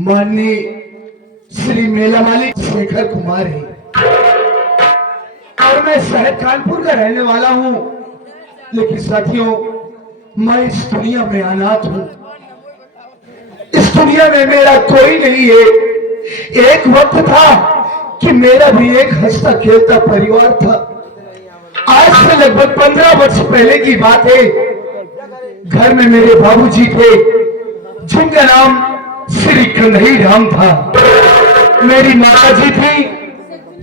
माननीय श्री मेला मालिक शेखर कुमार है और मैं शहर कानपुर का रहने वाला हूँ। लेकिन साथियों, मैं इस दुनिया में अनाथ हूँ। इस दुनिया में मेरा कोई नहीं है। एक वक्त था कि मेरा भी एक हंसता खेलता परिवार था। आज से लगभग 15 वर्ष पहले की बात है। घर में मेरे बाबूजी थे जिनका नाम श्री कन्हई राम था। मेरी माता जी थी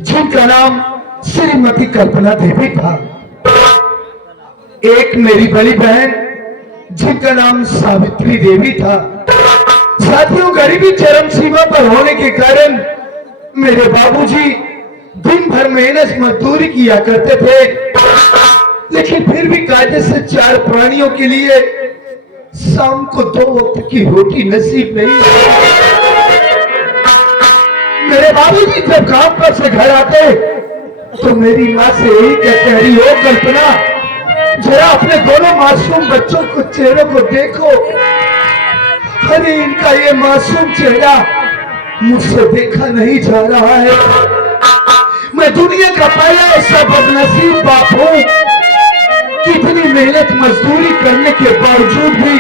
जिनका नाम श्रीमती कल्पना देवी था। एक मेरी बड़ी बहन जिनका नाम सावित्री देवी था। साथियों, गरीबी चरम सीमा पर होने के कारण मेरे बाबूजी दिन भर मेहनत मजदूरी किया करते थे, लेकिन फिर भी कायदे से 4 प्राणियों के लिए शाम को 2 वक्त की रोटी नसीब नहीं। मेरे बाबूजी जब काम पर से घर आते तो मेरी माँ से यही कहते, अरे ओ कल्पना, जरा अपने दोनों मासूम बच्चों को चेहरे को देखो। अरे इनका ये मासूम चेहरा मुझसे देखा नहीं जा रहा है। मैं दुनिया का पहला ऐसा बदनसीब बाप हूँ कि इतनी मेहनत मजदूरी करने के बावजूद भी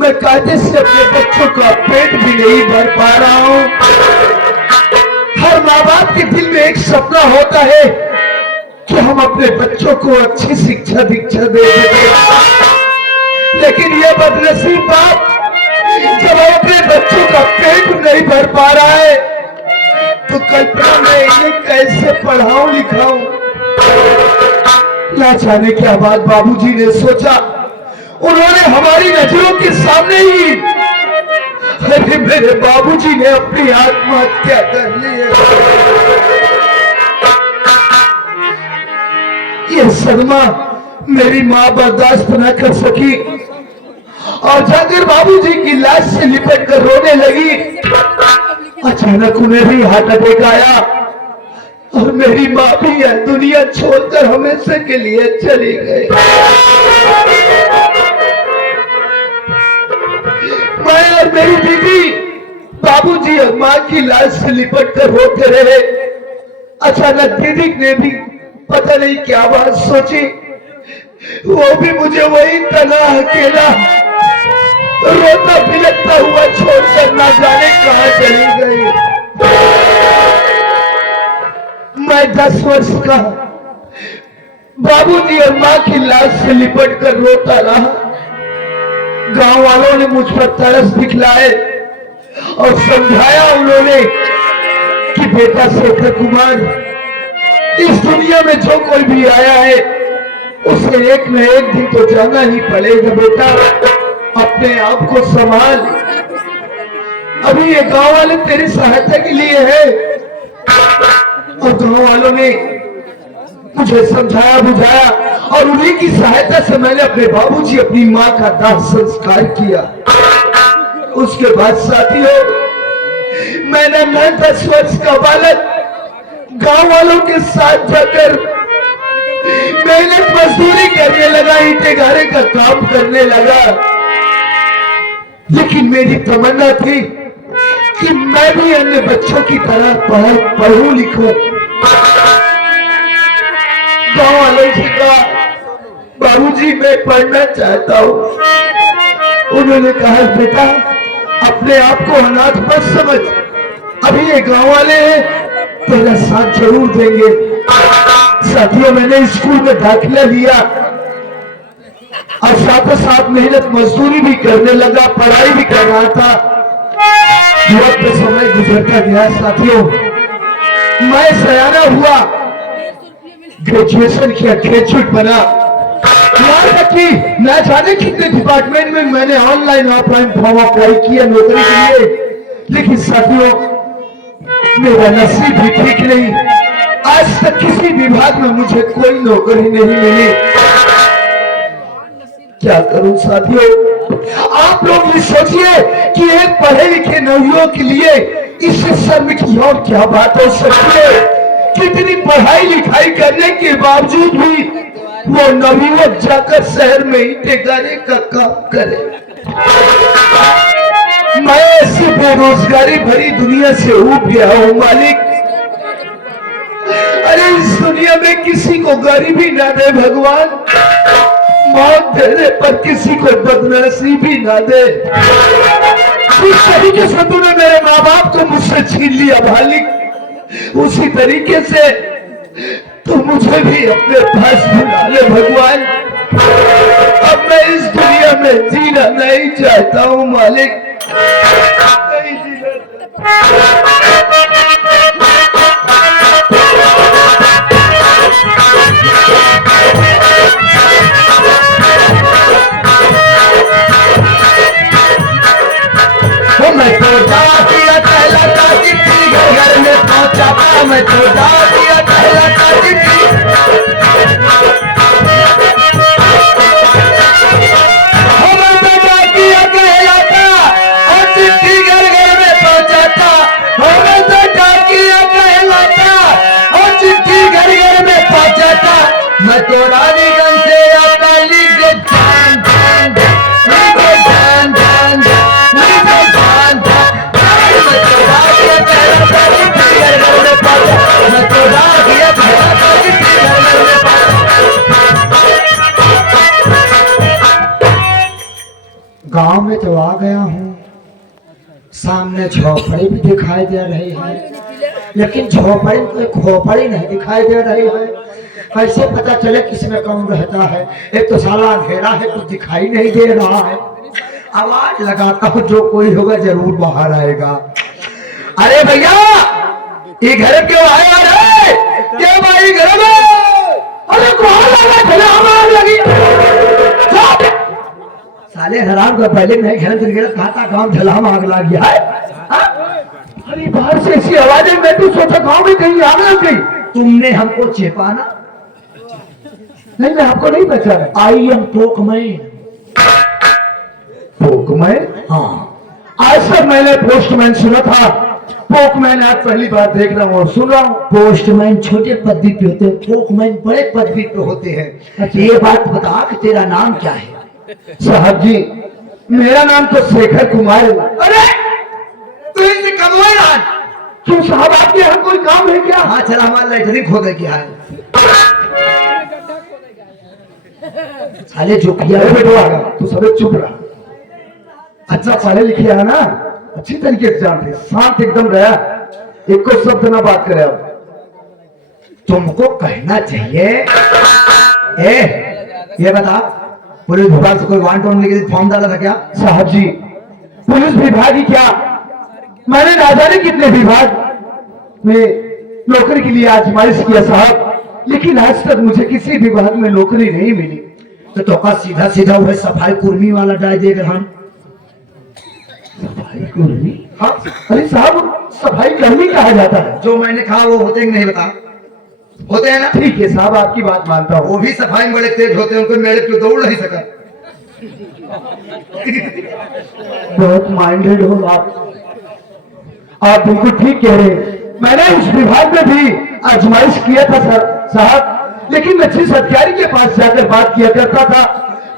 मैं कायदे से अपने बच्चों का पेट भी नहीं भर पा रहा हूँ। हर माँ बाप के दिल में एक सपना होता है कि हम अपने बच्चों को अच्छी शिक्षा दीक्षा दे सकें, लेकिन ये बदनसीब बाप जब अपने बच्चों का पेट नहीं भर पा रहा है तो कल्पना मैं इन्हें कैसे पढ़ाऊं लिखाऊं। ना जाने क्या बात बाबूजी ने सोचा, उन्होंने हमारी नजरों के सामने ही अरे मेरे बाबूजी ने अपनी आत्महत्या कर ली है। ये सदमा मेरी मां बर्दाश्त न कर सकी और जाकर बाबूजी की लाश से लिपट कर रोने लगी। अचानक उन्हें भी हार्ट अटैक आया और मेरी माँ भी यह दुनिया छोड़कर हमेशा के लिए चली गई। मैं और मेरी बीवी बाबूजी और माँ की लाश से लिपट कर रोते रहे। अचानक दीदी ने भी पता नहीं क्या बात सोची, वो भी मुझे वही तना अकेला रोता बिलखता हुआ छोड़कर ना जाने कहां चली गई। मैं 10 वर्ष का बाबूजी और माँ की लाश से लिपट कर रोता रहा। गांव वालों ने मुझ पर तरस दिखलाए और समझाया उन्होंने कि बेटा शेखर कुमार, इस दुनिया में जो कोई भी आया है उसे एक न एक दिन तो जाना ही पड़ेगा। बेटा अपने आप को संभाल, अभी ये गांव वाले तेरी सहायता के लिए है। और गांव वालों ने मुझे समझाया बुझाया और उन्हीं की सहायता से मैंने अपने बाबूजी अपनी मां का दाह संस्कार किया। उसके बाद साथियों, मैंने 10 वर्ष का बालक गांव वालों के साथ जाकर मेहनत मजदूरी करने लगा, ईंटे गारे का काम करने लगा। लेकिन मेरी तमन्ना थी कि मैं भी अन्य बच्चों की तरह पढ़ूं लिखूं। गांव वालों से कहा, बाबूजी मैं पढ़ना चाहता हूं। उन्होंने कहा, बेटा अपने आप को अनाथ मत समझ, अभी ये गांव वाले हैं तेरा साथ जरूर देंगे। साथियों, मैंने स्कूल में दाखिला लिया और साथ साथ मेहनत मजदूरी भी करने लगा, पढ़ाई भी कर रहा था। वक्त समय गुजरता गया साथियों, मैं सयाना हुआ, ग्रेजुएशन किया, ग्रेजुएट बना। यहाँ तक कि न जाने कितने डिपार्टमेंट में मैंने ऑनलाइन ऑफलाइन फॉर्म अप्लाई किया नौकरी के लिए, लेकिन साथियों मेरा नसीब भी ठीक नहीं। आज तक किसी विभाग में मुझे कोई नौकरी नहीं मिली। क्या करूं साथियों? आप लोग ये सोचिए कि एक पढ़े लिखे नवयुवक के लिए इससे शर्म की और क्या बात हो सकती है। कितनी पढ़ाई लिखाई करने के बावजूद भी वो नवयुवक जाकर शहर में ईंटे गारे का काम करे। मैं ऐसी बेरोजगारी भरी दुनिया से ऊब गया हूँ मालिक। अरे इस दुनिया में किसी को गरीबी ना दे भगवान, मौत देने पर किसी को बदनसीबी ना दे। जिस तरीके से तूने मेरे माँ बाप को मुझसे छीन लिया मालिक, उसी तरीके से तू मुझे भी अपने पास बुला ले भगवान। अब मैं इस दुनिया में जीना नहीं चाहता हूँ मालिक, नहीं जीना। मैं तो डाकिया कहलाता चिट्ठी घर में पहुंचा था, मैं तो डाकिया कहलाता चिट्ठी। मैं तो डाकिया कहलाता और चिट्ठी घर में पहुंचा था। मैं तो डाकिया कहलाता और चिट्ठी घर में पहुंचा था। मैं तो रानीगंज से अकाली से जान जान जान जान जान गांव में तो आ गया हूँ, सामने झोपड़ी भी दिखाई दे रही है, लेकिन झोपड़ी में कोई खोपड़ी नहीं दिखाई दे रही है। कैसे पता चले किसमें कौन रहता है? एक तो साला अंधेरा है, कुछ दिखाई नहीं दे रहा है। आवाज लगाता हूँ, जो कोई होगा जरूर बाहर आएगा। अरे भैया ये घर क्यों आया रे? क्या भाई घर में? अरे कौन लगा? चले हमारे लगी साले हराम का पहले मैं घर गिर खाता गांव झलाम आग लग गया है। अरे बाहर से ऐसी आवाजें, मैं तो सोचा गांव में कहीं आग लग गई। तुमने हमको चेपा ना? नहीं मैं आपको नहीं पहचाना। I am Pokemon. पोकमैन? हाँ, आज तक मैंने पोस्टमैन सुना था, पोकमैन आज पहली बार देख रहा हूँ, सुन रहा हूँ। पोस्टमैन छोटे पदवी पे होते हैं, पोकमैन बड़े पदवी पे होते हैं। अच्छा ये बात बता कि तेरा नाम क्या है? साहब जी मेरा नाम तो शेखर कुमार है। अरे तू इनसे कमवाई रहा? क्यों साहब आपके यहाँ कोई काम है क्या? हाँ चला, हमारा लाइटरिंग खो गया क्या है? साले जो किया है बेटो तू सब चुप रहा। अच्छा पढ़े लिखे है ना, अच्छी तरीके से जानते, शांत एकदम रहा, एक को शब्द ना बात करे। अब तुमको कहना चाहिए। ये बता, पुलिस विभाग से कोई वारंट होने के लिए फॉर्म डाला था क्या? साहब जी पुलिस विभाग ही क्या, मैंने ना जाने कितने विभाग में नौकरी के लिए आजमाइश किया साहब, लेकिन आज तक मुझे किसी विभाग में नौकरी नहीं मिली। तो सीधा सीधा वही सफाई कुर्मी वाला डाल देगा। हम सफाई कर्मी? हाँ अरे साहब सफाई कर्मी कहा जाता है। जो मैंने कहा वो होते नहीं बता? होते हैं ना? ठीक है साहब आपकी बात मानता हूँ। वो भी सफाई में बड़े तेज होते हैं, उनको मेरे क्यों दौड़ नहीं सका। बहुत माइंडेड हो आप बिल्कुल ठीक कह रहे हैं। मैंने उस विभाग में भी आजमाइश किया था सर साहब, लेकिन मैं जिस अधिकारी के पास जाकर बात किया करता था,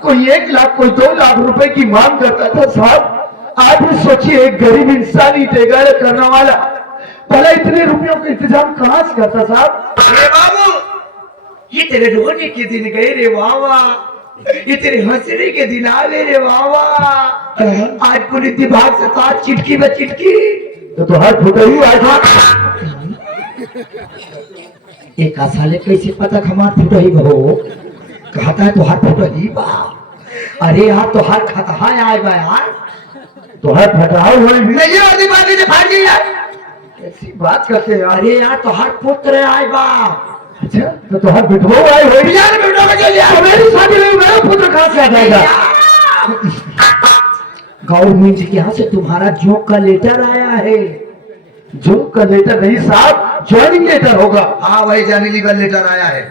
कोई 1 लाख कोई 2 लाख रुपए की मांग करता था साहब। आप भी सोचिए एक गरीब इंसान ही बेगार करने वाला भला इतने रुपयों का इंतजाम कहां से करता साहब? अरे बाबू ये तेरे रोने के दिन गए रे वावा, ये तेरे हंसने के दिन आ गए रे वावा। आज पुलिस विभाग से ताज चिटकी में चिटकी तो हर फुटे ही आया। एक साले कैसे पता हमार फुट ही हो कहता है, तो हाथ फुट ही बा। अरे यार तो हाथ खतहा आए बा यार, तो हाथ फटाओ हुए नहीं आदमी बात से फाड़ दी यार। ऐसी बात करते हैं। अरे यार तो हाथ पुत्र आए बा। अच्छा तो हाथ बिठो आए हो यार, बिठो के चल यार, मेरी शादी में मेरा पुत्र कहां से आ जाएगा? गवर्नमेंट के यहाँ से तुम्हारा जॉब का लेटर आया है। जॉब का लेटर नहीं साहब, ज्वाइनिंग लेटर होगा। हाँ वही ज्वाइनिंग लेटर आया है।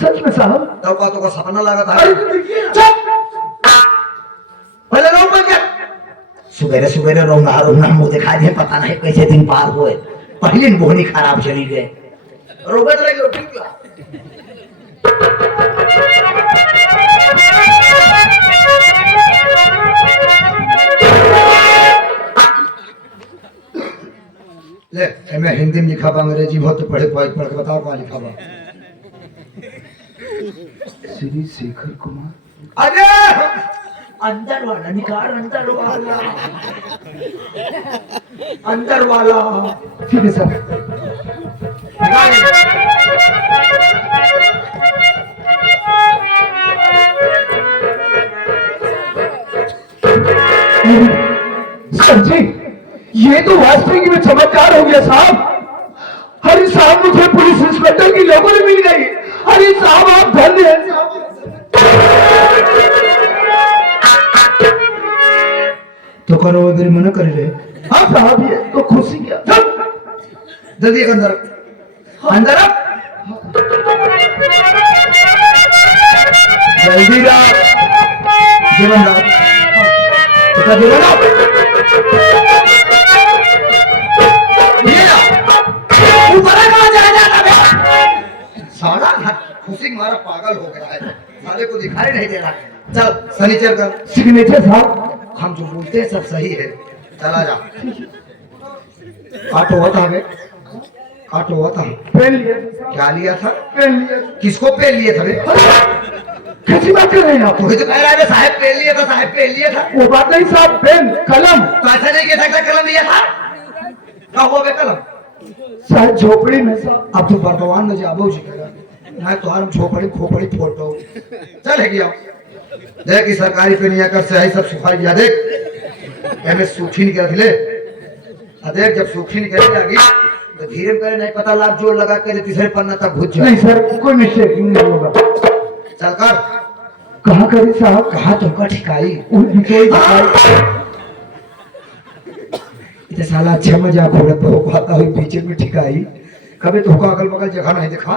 सच में साहब? तो का सपना लगा था। सुबेरे सुबेरे रोना रोना मुंह दिखाई दे, पता नहीं कैसे दिन पार हुए। पहली बोहनी खराब चली गए, रोगत लगे ठीक ला। हिंदी में लिखा बा, अंग्रेजी बहुत तो पढ़ के बताओ क्या लिखा बा। श्री शेखर कुमार। अरे अंदर वाला निकाल, अंदर वाला, अंदर वाला। ठीक है सर। सर जी, ये तो वास्तविक में चमत्कार हो गया साहब। अरे साहब, मुझे पुलिस इंस्पेक्टर की नौकरी मिल गई। अरे साहब, आप धन्य हैं साहब। तो करो वो मेरी मना कर रहे। हाँ साहब, ये तो खुशी क्या। जल्दी अंदर, अंदर आ। जल्दी ला जीवन ला, तो जीवन ला, ये ला। ऊपर कहाँ जाता बे? साला खुशी मारा पागल हो गया है, साले को दिखाई नहीं दे रहा। चल सनीचर कर। सिग्नेचर साहब। हम जो बोलते हैं सब सही है, चला जा। काटो होता है, काटो होता है। पेन लिया। क्या लिया था? पेन लिया। किसको पेन लिए थे? कैसी बात कर रहे हैं आप? वही तो कह रहा है साहब पेन लिया था, साहब पेन लिया था। वो बात नहीं साहब, पेन कलम। तो ऐसा नहीं कह सकता कलम लिया था। क्या हुआ बे कलम? शायद झोपड़ी में साहब। अब तो वर्तमान में जाबो जी करा, मैं तो हर झोपड़ी खोपड़ी फोटो। चल है गया देख कि सरकारी पे नहीं कर सही सब सुखाई दिया। देख एमे सूखी नहीं कर ले, देख जब सूखी नहीं कर लगी तो धीरे करे नहीं पता लाभ जोर लगा के तीसरे पन्ना तक घुस जाए। नहीं सर, कोई मिस्टेक नहीं होगा। चल कर। कहाँ करी साहब? कहा तुमका ठिकाई? इतने साला अच्छा मजाक हो रहा तो कहता हुई पीछे में ठिकाई। कभी तो अगल बगल जगह नहीं देखा।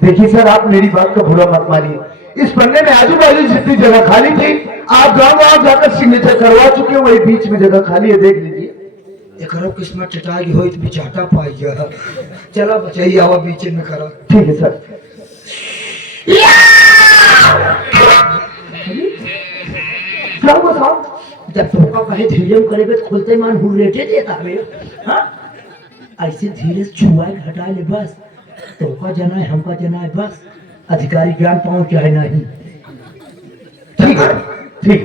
देखिए सर, आप मेरी बात का बुरा मत मानिए। इस पन्ने में आजू बाजू जितनी जगह खाली थी, आप गांव जाकर सिग्नेचर करवा चुके हैं, वही बीच में जगह खाली है, देख लीजिए। एक किस्मत टटाई हो तो बिचाटा पाई जा। चला बचाइए, आवा बीच में करा। ठीक है सर। क्या हुआ साहब? जब धोखा कहे धीरे करेगा तो खुलते मान हुर्रेटे देता है। हाँ, ऐसे धीरे छुआ हटा ले बस। धोखा जना है, हमका जना है बस। अधिकारी ज्ञान पहुंच जाए नहीं। ठीक है, ठीक।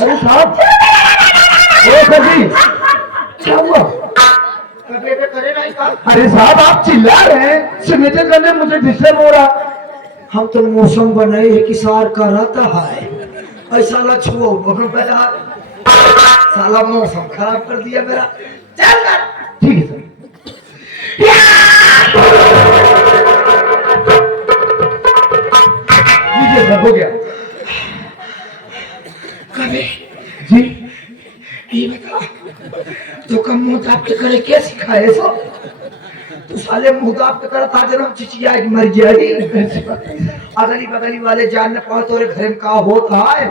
अरे साहब, ओ सर जी, क्या हुआ? अरे साहब, आप चिल्ला रहे हैं, सिग्नेचर करने मुझे डिस्टर्ब हो रहा। हम तो मौसम बनाए है कि सार का रहता है ऐसा ना छुओ साला मौसम खराब कर दिया मेरा। चल कर। ठीक है सर। लीजिए सर, हो गया। कभी जी, ये बता तो कम मुंह दाब के करे क्या सिखाए सो? तू साले मुंह दाब के करे था जन्म चिचिया मर जाएगी। अगली बगली वाले जानने पाओ तोरे घर में का होता है।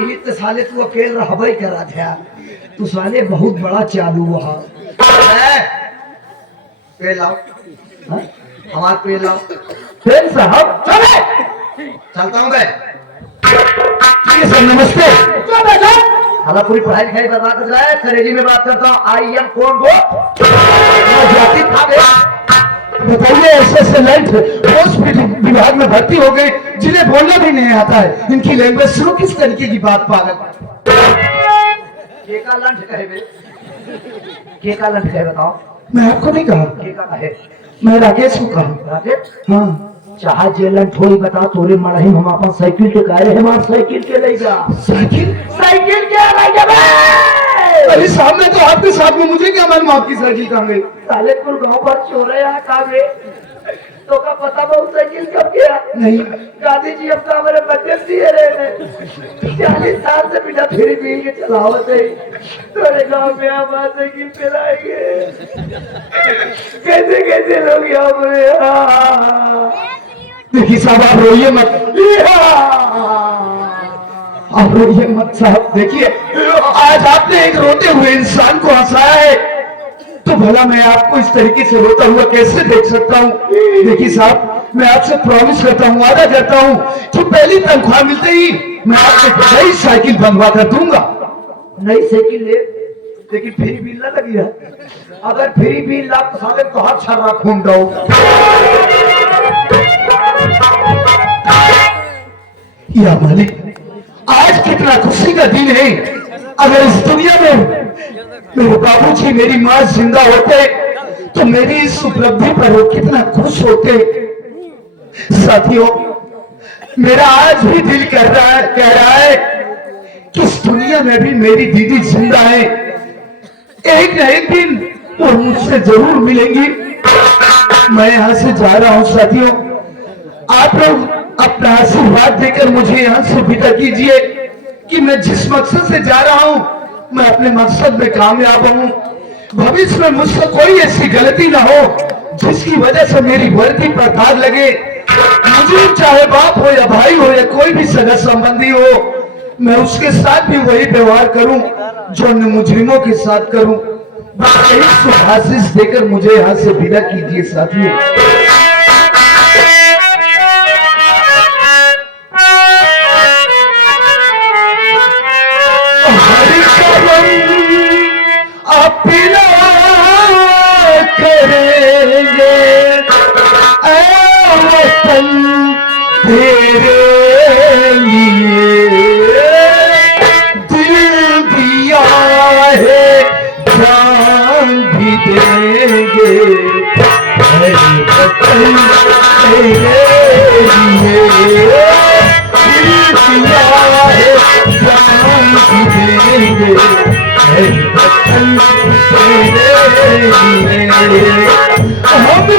ये तो साले तू अकेले रहबई करा था। तू साले बहुत बड़ा चालू हुआ। पे लाओ, हमारे पे लाओ। पेन साहब। चलता हूँ मैं। ठीक है सर, नमस्ते। हमारा पूरी पढ़ाई लिखाई बर्बाद कर रहा है। अंग्रेजी में बात करता हूँ। आई एम कौन गो जाति था बे। बताइए, एसएसएलएंट पोस्ट विभाग में भर्ती हो गए, जिन्हें बोलना भी नहीं आता है। इनकी लैंग्वेज सुनो किस तरीके की बात पागल। के का लंठ कहे बे? के का लंठ कहे बताओ? मैं आपको नहीं कहा, के का कहे? मैं राकेश को कहा। राकेश? हाँ। चाहे जेलन थोड़ी बता तोरे मरही हम अपन साइकिल के कह रहे हैं। हमारे साइकिल के ले जा। साइकिल? साइकिल के ले जा बे। अरे साहब, मैं तो आपके साथ में, मुझे क्या मालूम आपकी साइकिल कहाँ गई? साले कुल गांव पर चोरे यहाँ कागे तो का पता बहुत साइकिल कब गया? नहीं। गांधी जी अब का हमारे बच्चे दिए रहे 40 साल से बिना फेरी पी के चलावत है। तोरे गांव में आप साइकिल पे लाएंगे कैसे कैसे लोग यहाँ पर। देखिए साहब, आप रोइए मत, आप रोइए मत साहब। देखिए, आज आपने एक रोते हुए इंसान को हंसाया है, तो भला मैं आपको इस तरीके से रोता हुआ कैसे देख सकता हूँ? देखिए साहब, मैं आपसे प्रॉमिस करता हूँ, वादा करता हूँ कि पहली तनख्वाह मिलते ही मैं आपको नई साइकिल बनवा कर दूंगा। नई साइकिल ले, लेकिन फ्री बिल ना लगी है। अगर फ्री बिल ला तो साले तो हाथ छर्रा खून दो। या मालिक, आज कितना खुशी का दिन है। अगर इस दुनिया में मेरे बाबूजी मेरी माँ जिंदा होते तो मेरी इस उपलब्धि पर वो कितना खुश होते। साथियों, मेरा आज भी दिल कह रहा है कि इस दुनिया में भी मेरी दीदी जिंदा है। एक न एक दिन वो मुझसे जरूर मिलेंगी। मैं यहाँ से जा रहा हूँ साथियों, आप लोग अपना आशीर्वाद देकर मुझे यहाँ से विदा कीजिए कि मैं जिस मकसद से जा रहा हूँ मैं अपने मकसद में कामयाब हूँ। भविष्य में मुझसे कोई ऐसी गलती ना हो जिसकी वजह से मेरी वर्दी पर दाग लगे। मुझे चाहे बाप हो या भाई हो या कोई भी सगा संबंधी हो, मैं उसके साथ भी वही व्यवहार करूं जो अन्य मुजरिमों के साथ करूं। बस यही सुभाषिष देकर मुझे यहाँ से विदा कीजिए साथियों। अपना करेंगे वतन तेरे लिए, दिल दिया है जान भी देंगे वतन तेरे लिए, दिल दिया है जान भी देंगे वतन तेरे लिए। हम भी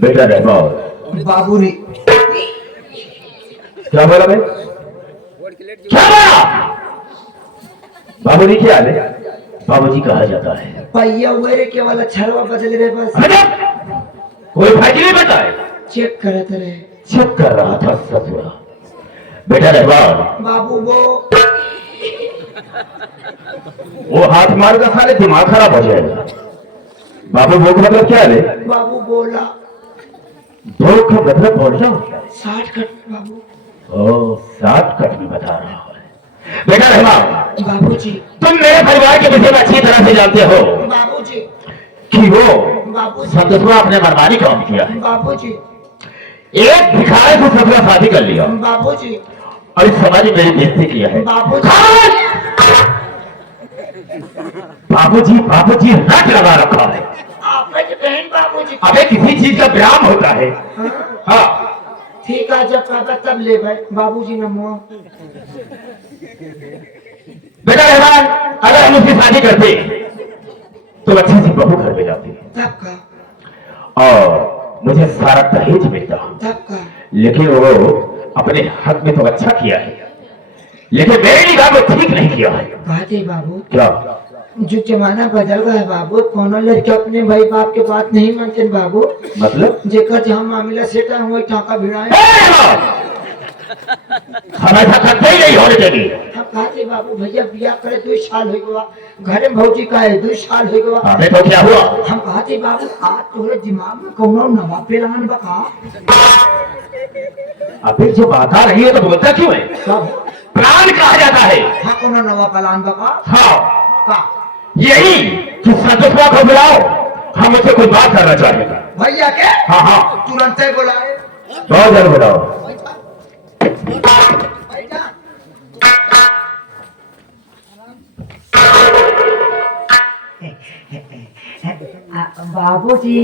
बेटा रहमान, बाबू रे, क्या बोला भाई? क्या बोला? बाबूजी क्या है? बाबूजी कहा जाता है। पहिया मेरे केवल छरवा बदल रहे बस। कोई भाई नहीं बताए, चेक करते रहे। चेक कर रहा था ससुरा। बेटा रहमान, बाबू वो हाथ मार का साले दिमाग खराब हो जाएगा। बाबू वो मतलब क्या है? बाबू बोला दो का मतलब बोलना 60 कट बाबू। ओ 60 कट में बता रहा है। बेटा रहमान, बाबूजी, तुम मेरे परिवार के विषय में अच्छी तरह से जानते हो बाबूजी, कि वो बाबूजी, संतोषवा अपने मनमानी काम किया है। बाबूजी, एक भिखारी से ससुरा शादी कर लिया बाबूजी, और इस समाज में मेरी बेइज्जती किया है। बाबूजी बाबूजी रट लगा रखा है। आपका जो बहन बाबूजी। अबे किसी चीज का विराम होता है। हाँ ठीक है, जब कहता तब ले भाई। बाबूजी नमो। बेटा रहमान, अगर हम उसकी शादी करते तो अच्छी सी बहू घर में जाती तब का, और मुझे सारा दहेज मिलता। तब का, लेकिन वो अपने हक में तो अच्छा किया है, लेकिन मेरी निगाह में ठीक नहीं किया है। कहते बाबू, क्या? जो जमाना बदल गया है बाबू, कोनो लड़के अपने भाई बाप के बात नहीं मानते बाबू। मतलब जेकर जहाँ मामला सेट है वही टाका भिड़ाए। हमेशा करते ही नहीं होने देगी। हम कहते बाबू भैया बिया करे 2 साल हो गया, घरे में भौजी का है 2 साल हो गया। हमें तो क्या हुआ? हम कहते बाबू आज तोरे दिमाग में कौनो नवा प्लान बका। अभी जब आता रही है तो बोलता क्यों है? प्लान कहा जाता है। हाँ, कौनो नवा प्लान बका। हाँ का यही कि संतोषवा को बुलाओ, हम उससे कोई बात करना चाहेंगे। भैया के? हाँ हाँ तुरंत ही बुलाए। बहुत जल्द बुलाओ। बाबूजी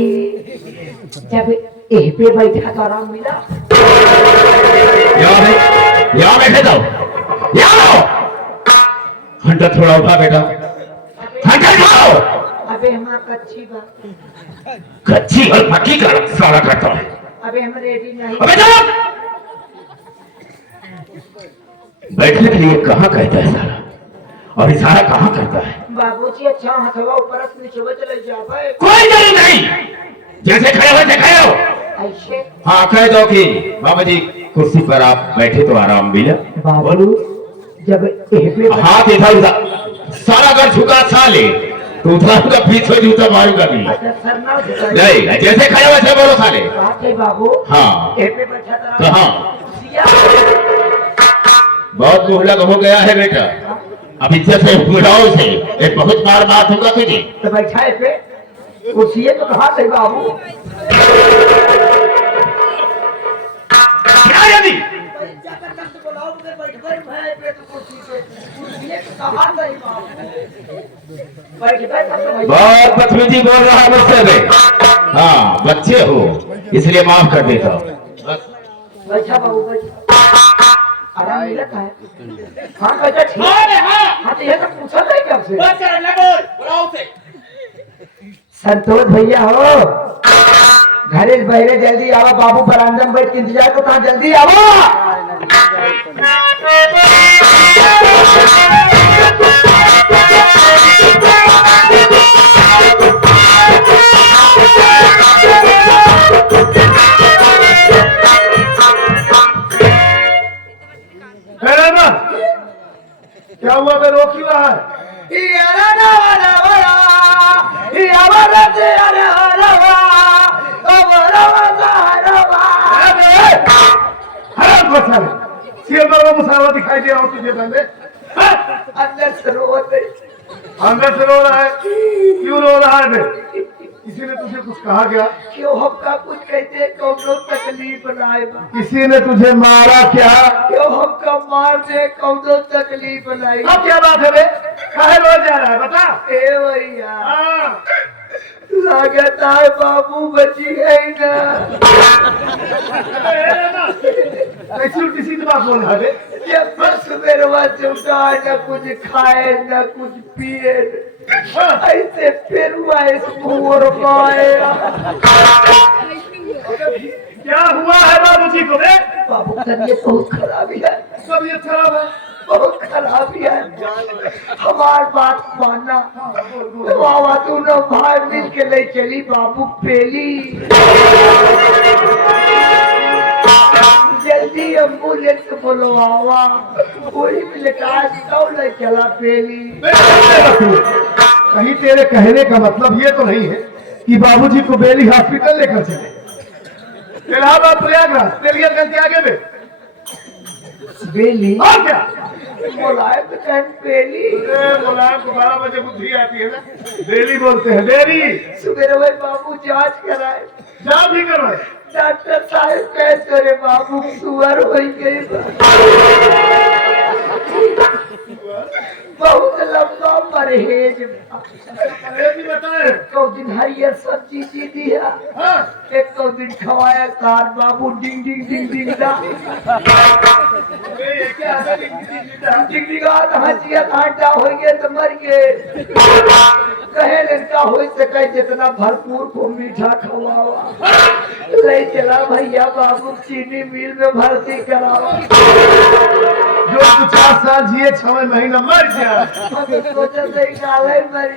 जब यहीं पे बैठा तो आराम मिला। यहाँ बैठे जाओ, यहाँ आओ। घंटा थोड़ा उठा बेटा, घंटा उठाओ। अबे हमारा कच्ची बात, कच्ची और पक्की का सारा करता है। अबे हम रेडी नहीं। अबे जाओ। बैठने के लिए कहाँ कहता है सारा, और इशारा कहाँ करता है? बाबूजी अच्छा हथवा ऊपर से नीचे चले जावा। कोई जरूरत नहीं, जैसे खड़े हो वैसे खड़े हो। ऐसे हाँ कह दो कि बाबा जी कुर्सी पर आप बैठे तो आराम मिला। बाबू जब यहीं पे हाथ इधर उधर, सारा अगर झुका साले तो उठाऊंगा, पीछे जूता मारूंगा भी अच्छा सर ना झुकाइए। नहीं। जैसे खड़े वैसे बोलो साले। बात है बाबू। हाँ यहीं पे बैठा था। कहाँ? कुर्सियाँ। बहुत मुहलक हो गया है बेटा, अब इज्जत से बुलाओ से, एक बहुत बार बात होगा तुझे। तो बैठा है पे कुर्सी तो कहाँ से बाबू? क्या यदि बहुत बदतमीजी बोल रहा है मुझसे बे। हाँ बच्चे हो इसलिए माफ कर देता हूँ। बैठा बाबू बैठा। आराम मिला है। हाँ बैठा ठीक। हाँ तो ये तो पूछा था क्या आपसे? संतोष भैया हो, घरे बहरे जल्दी आवा। बाबू बरामदा में बैठ के इंतजार को कहा, जल्दी आवा। क्या हुआ? मैं रोक क्यों रहा है? मुसावा दिखाई दे रहा हूँ तुझे पहले। अंदर से रोते। अंदर से रो रहा है? क्यों रो रहा है? किसी ने तुझे कुछ कहा क्या? क्यों हमका कुछ कहते कौनो तकलीफ बनाए बा? किसी ने तुझे मारा क्या? क्यों हमका मार दे कौनो तकलीफ बनाई? अब क्या बात है बे? काहे रो जा रहा है बता? ए भैया हाँ। लागत है बाबू बची है ना। ऐसी उल्टी सीधी बात बोल रहा है बे? जब सवेरवा से उठा न कुछ खाए न कुछ पिए, ऐसे फिर हुआ इसको क्या हुआ है बाबूजी को बे? बाबू तबीयत बहुत खराबी है। तबीयत खराब है? बहुत खराबी है। हमार बात मानना। बाबा दोनों भाई मिल के ले चली बाबू पेली। जल्दी एम्बुलेंस बुलवावा। कोई मिलकार तो ले चला पेली। कहीं तेरे कहने का मतलब ये तो नहीं है कि बाबूजी को बेली हॉस्पिटल लेकर चले? इलाहाबाद प्रयागराज तेलियागंज के आगे में बेली और क्या? मुलायम तो कह पेली। मुलायम को 12 बजे बुद्धि आती है ना, बेली बोलते हैं। बेली सुबह भाई बाबू जांच कराए। जांच भी करवाए? डॉक्टर साहब कैसे करे बाबू सुअर हो गई। बहुत लंबा परहेज। बताए एक दिन हरियर सब्जी दी दिया, एक दिन खवाया कार बाबू डिंग डिंग डिंग डिंग डिंग डिंग हंसिया घाटा हो गए तो मर गए। कहे लड़का हो सके जितना भरपूर को मीठा खवावा। ले चला भैया बाबू चीनी मिल में भर्ती करावा। जो 50 साल जिए 6 महीना मर गया। सोचा निकाले मरी।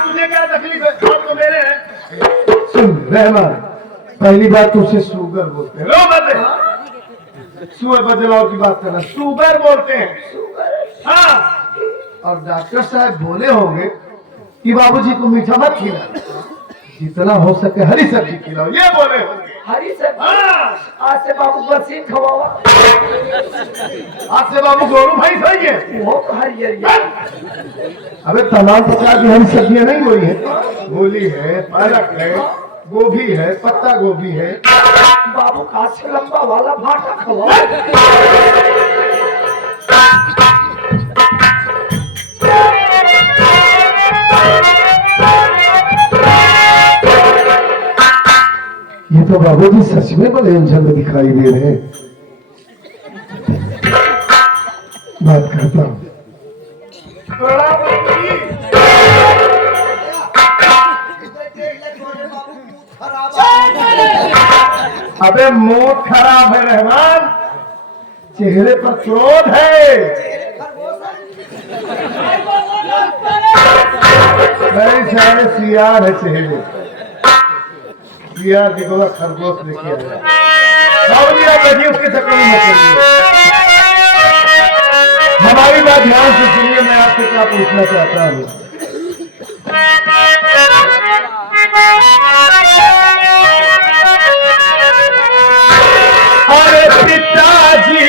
तुझे क्या तकलीफ है? तो मेरे हैं। सुन रहमान, पहली बात तुझसे शुगर बोलते हैं। लो बते सुअर बदलाव की बात करना, शुगर बोलते हैं। हाँ, और डॉक्टर साहब बोले होंगे कि बाबूजी को मीठा मत खिलाओ, जितना हो सके हरी सब्जी खिलाओ, ये बोले होंगे। हरी सब्जी? हाँ। आज से बाबू बरसीन खवावा। आज से बाबू गोरू भाई सही है। वो तो हरियर। अबे तमाम प्रकार की हरी सब्जियां नहीं हुई है। मूली है, पालक है, गोभी है, पत्ता गोभी है। बाबू का से लंबा वाला भाटा खवा। तो बाबूजी सच में बड़े उलझन में दिखाई दे रहे हैं। बात करता हूँ। अबे मूड खराब है रहमान, चेहरे पर क्रोध है। मेरे सारे सियार है चेहरे, सियार देखो खरगोश लेके आया। उसके चक्कर में मत पड़िए। हमारी बात ध्यान से सुनिए, मैं आपसे क्या पूछना चाहता हूँ। अरे पिताजी,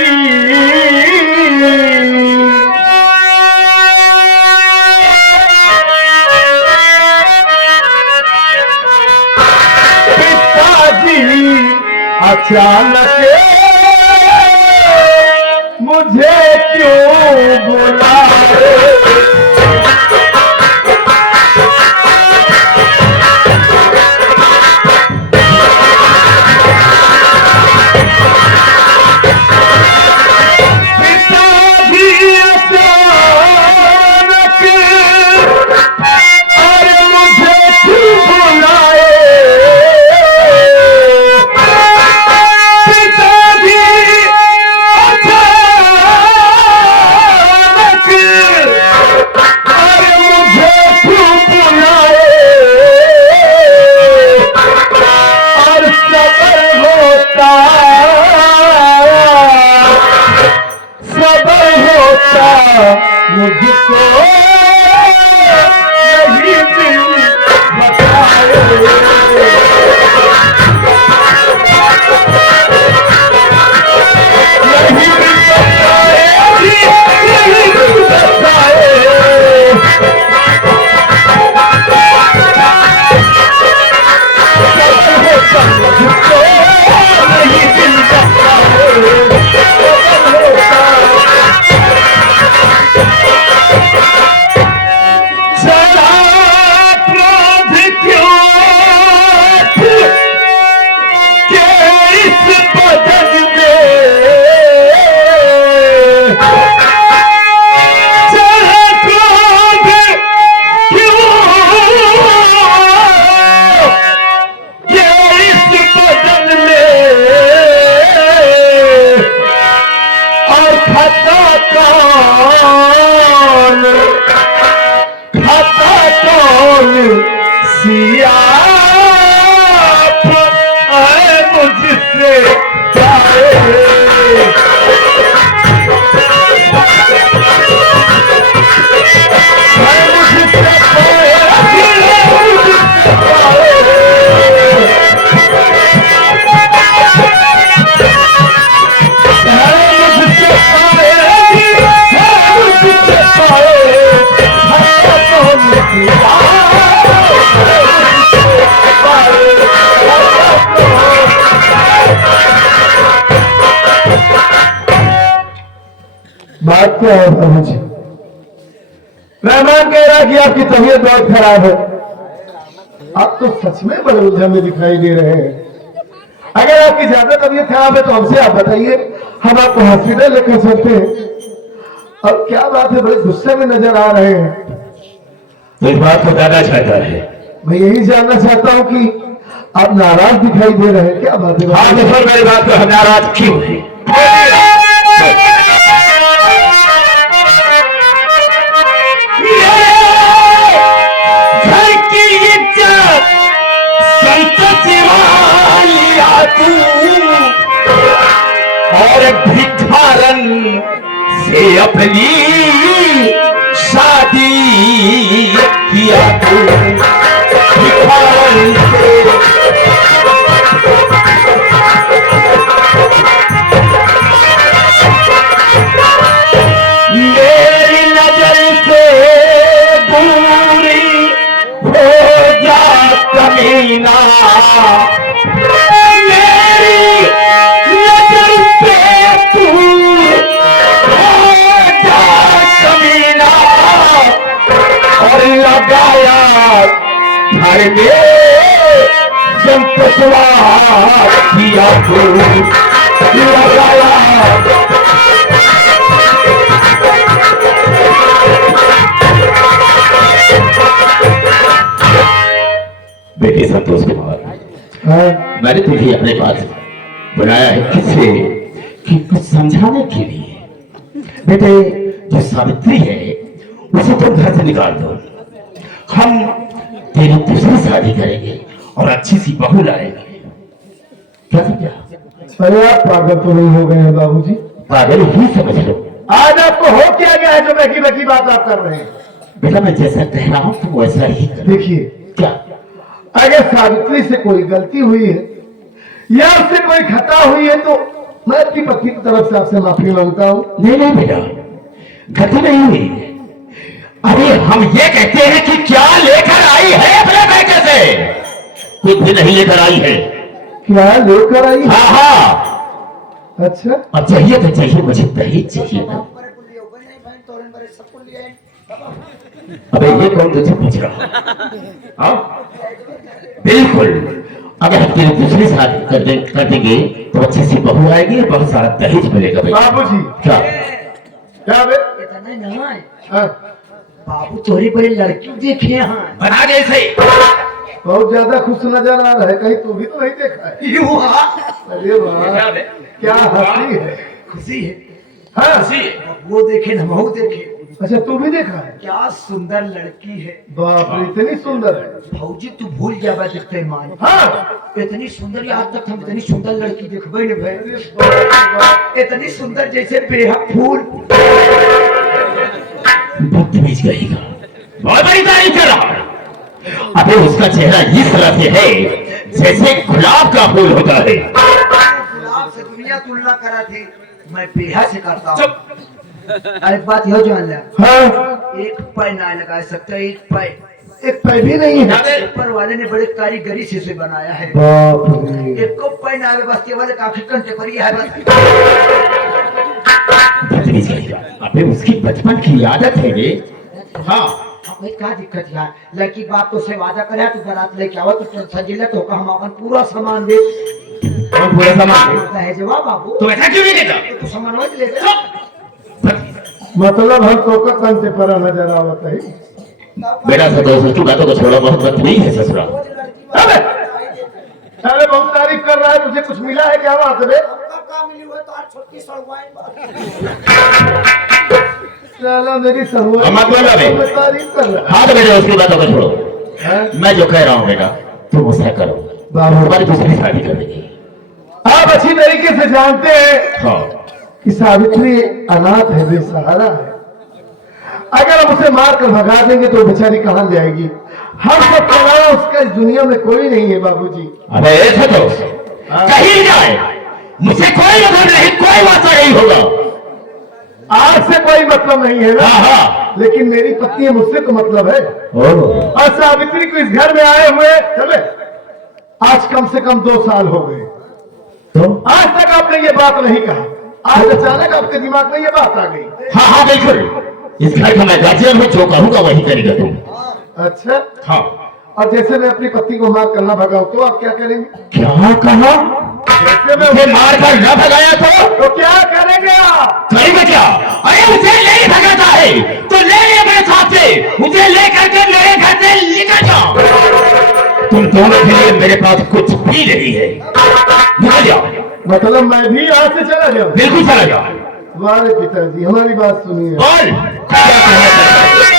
अचानक मुझे क्यों बुलाए? मुझको नहीं दिल बताए, नहीं दिल बताए, नहीं दिल बताए। मुझको नहीं दिल बताए। बात क्या है बाबूजी? रहमान कह रहा है कि आपकी तबीयत बहुत खराब है। आप तो सच में बड़े उलझन में दिखाई दे रहे हैं। अगर आपकी ज्यादा तबीयत खराब है तो हमसे आप बताइए, हम आपको हॉस्पिटल लेकर चलते हैं। अब क्या बात है, बड़े गुस्से में नजर आ रहे हैं। इस बात को जानना चाहता है। मैं यही जानना चाहता हूँ कि आप नाराज दिखाई दे रहे हैं, क्या बात है? हाँ देखो मेरी बात को नाराज क्यों है? और भिखारन से अपनी शादी किया तू, भिखारन से मेरी नजर से दूरी हो जा कमीना, लगाया घर में संतवार बेटे संतोष कुमार, हाँ, मैंने तुझे अपने पास बुलाया है किससे कि कुछ समझाने के लिए। बेटे जो सावित्री है उसे तुम घर से निकाल दो, हम तेरी दूसरी शादी करेंगे और अच्छी सी बहू लाएंगे। क्या समझा? अरे आप पागल तो नहीं हो गए हैं बाबूजी? पागल ही समझ लो। आज आपको हो क्या गया है जो बकी बात आप कर रहे हैं? बेटा मैं जैसा कह रहा हूँ तुम वैसा ही कर। देखिए, क्या? अगर सावित्री से कोई गलती हुई है या उससे कोई खता हुई है तो मैं अपनी पत्नी की तरफ से आपसे माफी मांगता हूँ। नहीं नहीं बेटा, गलती नहीं हुई। अरे हम ये कहते हैं कि क्या लेकर आई है अपने बेटे से? कुछ भी नहीं लेकर आई है। क्या लेकर आई? हाँ हाँ, अच्छा, अब चाहिए तो चाहिए, मुझे दहेज चाहिए था। अबे ये कौन तुझे पूछ रहा? हाँ? बिल्कुल, अगर हम तेरी दूसरी शादी कर देंगे तो अच्छी सी बहू आएगी, बहुत सारा दहेज मिलेगा भाई। बाबूजी क्या? क्या बे? इतना नहीं है हाँ, बाबू, तोरी बड़ी लड़की देखे हैं। बना जैसे बहुत ज्यादा खुश नजर आ रहा है, कहीं तू भी तो नहीं देखा है? अरे वाह, क्या हंसी है। खुशी है। हाँ, वो देखे न महू देखे। अच्छा तू भी देखा है? क्या सुंदर लड़की है। बाप रे, इतनी सुंदर है। भौजी तू भूल जाबा देखते मान। हाँ, इतनी सुंदर, आज तक हम इतनी सुंदर लड़की देखबे न भाई। इतनी सुंदर जैसे बेहद फूल। बदतमीज कहेगा, बहुत बड़ी तारीफ कर रहा है। अबे उसका चेहरा इस तरह से है जैसे गुलाब का फूल होता है। गुलाब से दुनिया तुलना करा थी, मैं बेहा से करता हूँ। अरे बात यह जान ले, हाँ, एक पैर ना लगा सकता, एक पैर। एक पैर भी नहीं है। ऊपर वाले ने बड़े कारीगरी से इसे बनाया है। बाप रे, एक को पैर ना लगा, बस केवल काफी कंटे पर ही है बस। बदतमीज कहेगा, अबे उसकी बचपन की आदत है रे। हाँ, भाई क्या दिक्कत यार, लड़की बाप तो से वादा करे तो बारात लेके आवा तो टेंशन जिले तो हम अपन पूरा सामान दे। और पूरा सामान है जवाब बाबू, तो ऐसा क्यों नहीं देता? तो सामान वही ले ले। मतलब हम तो कतन से परा नजर आवत है। बेटा ससुर बातों को छोड़ो, बहुत बदतमीज है ससुरा। अबे, अरे बहुत तारीफ कर रहा है, तुझे कुछ मिला है क्या बात है? चलो मेरी सहुआ हम मत बोलो बे। तारीफ कर रहा है। हाँ तो बेटा उसकी बातों को छोड़ो, हाँ? मैं जो कह रहा हूँ बेटा तुम उसे करो, बाबू। तुम्हारी दूसरी शादी कर देंगे। आप अच्छी तरीके से जानते हैं हाँ, कि सावित्री अनाथ है, बेसहारा है। अगर हम उसे मार कर भगा देंगे तो बेचारी कहाँ जाएगी? हम सब चलाना उसका इस दुनिया में कोई नहीं है बाबूजी। अबे ऐसा तो कहीं जाए मुझे कोई मतलब नहीं, कोई वास्ता नहीं होगा। आज से कोई मतलब नहीं है ना? हाँ हाँ, लेकिन मेरी पत्नी है, मुझसे तो मतलब है। ओह, और सावित्री को इस घर में आए हुए चले आज कम से कम 2 साल हो गए। तो आज तक आपने ये बात नहीं कहा, आज अचानक आपके दिमाग में ये बात आ गई। हाँ हाँ बिल्कुल, इस घर का मैं गार्जियन हूँ, जो कहूँगा वही करेगा तुम। अच्छा, हाँ, और जैसे मैं अपनी पत्नी को मार करना भगाऊं तो आप क्या करेंगे? क्या कहा? जैसे मैं मुझे मार कर न भगाया तो क्या करेंगे आप? करेंगे क्या? अरे मुझे नहीं भगाता है तो ले लिया मेरे साथ से, मुझे लेकर के मेरे घर से निकल जाओ। तुम दोनों के लिए मेरे पास कुछ भी नहीं है, निकल जाओ। मतलब मैं भी यहाँ से चला जाऊँ? बिल्कुल चला जाओ। तुम्हारे पिताजी हमारी बात सुनिए। बोल क्या कहना चाहता है?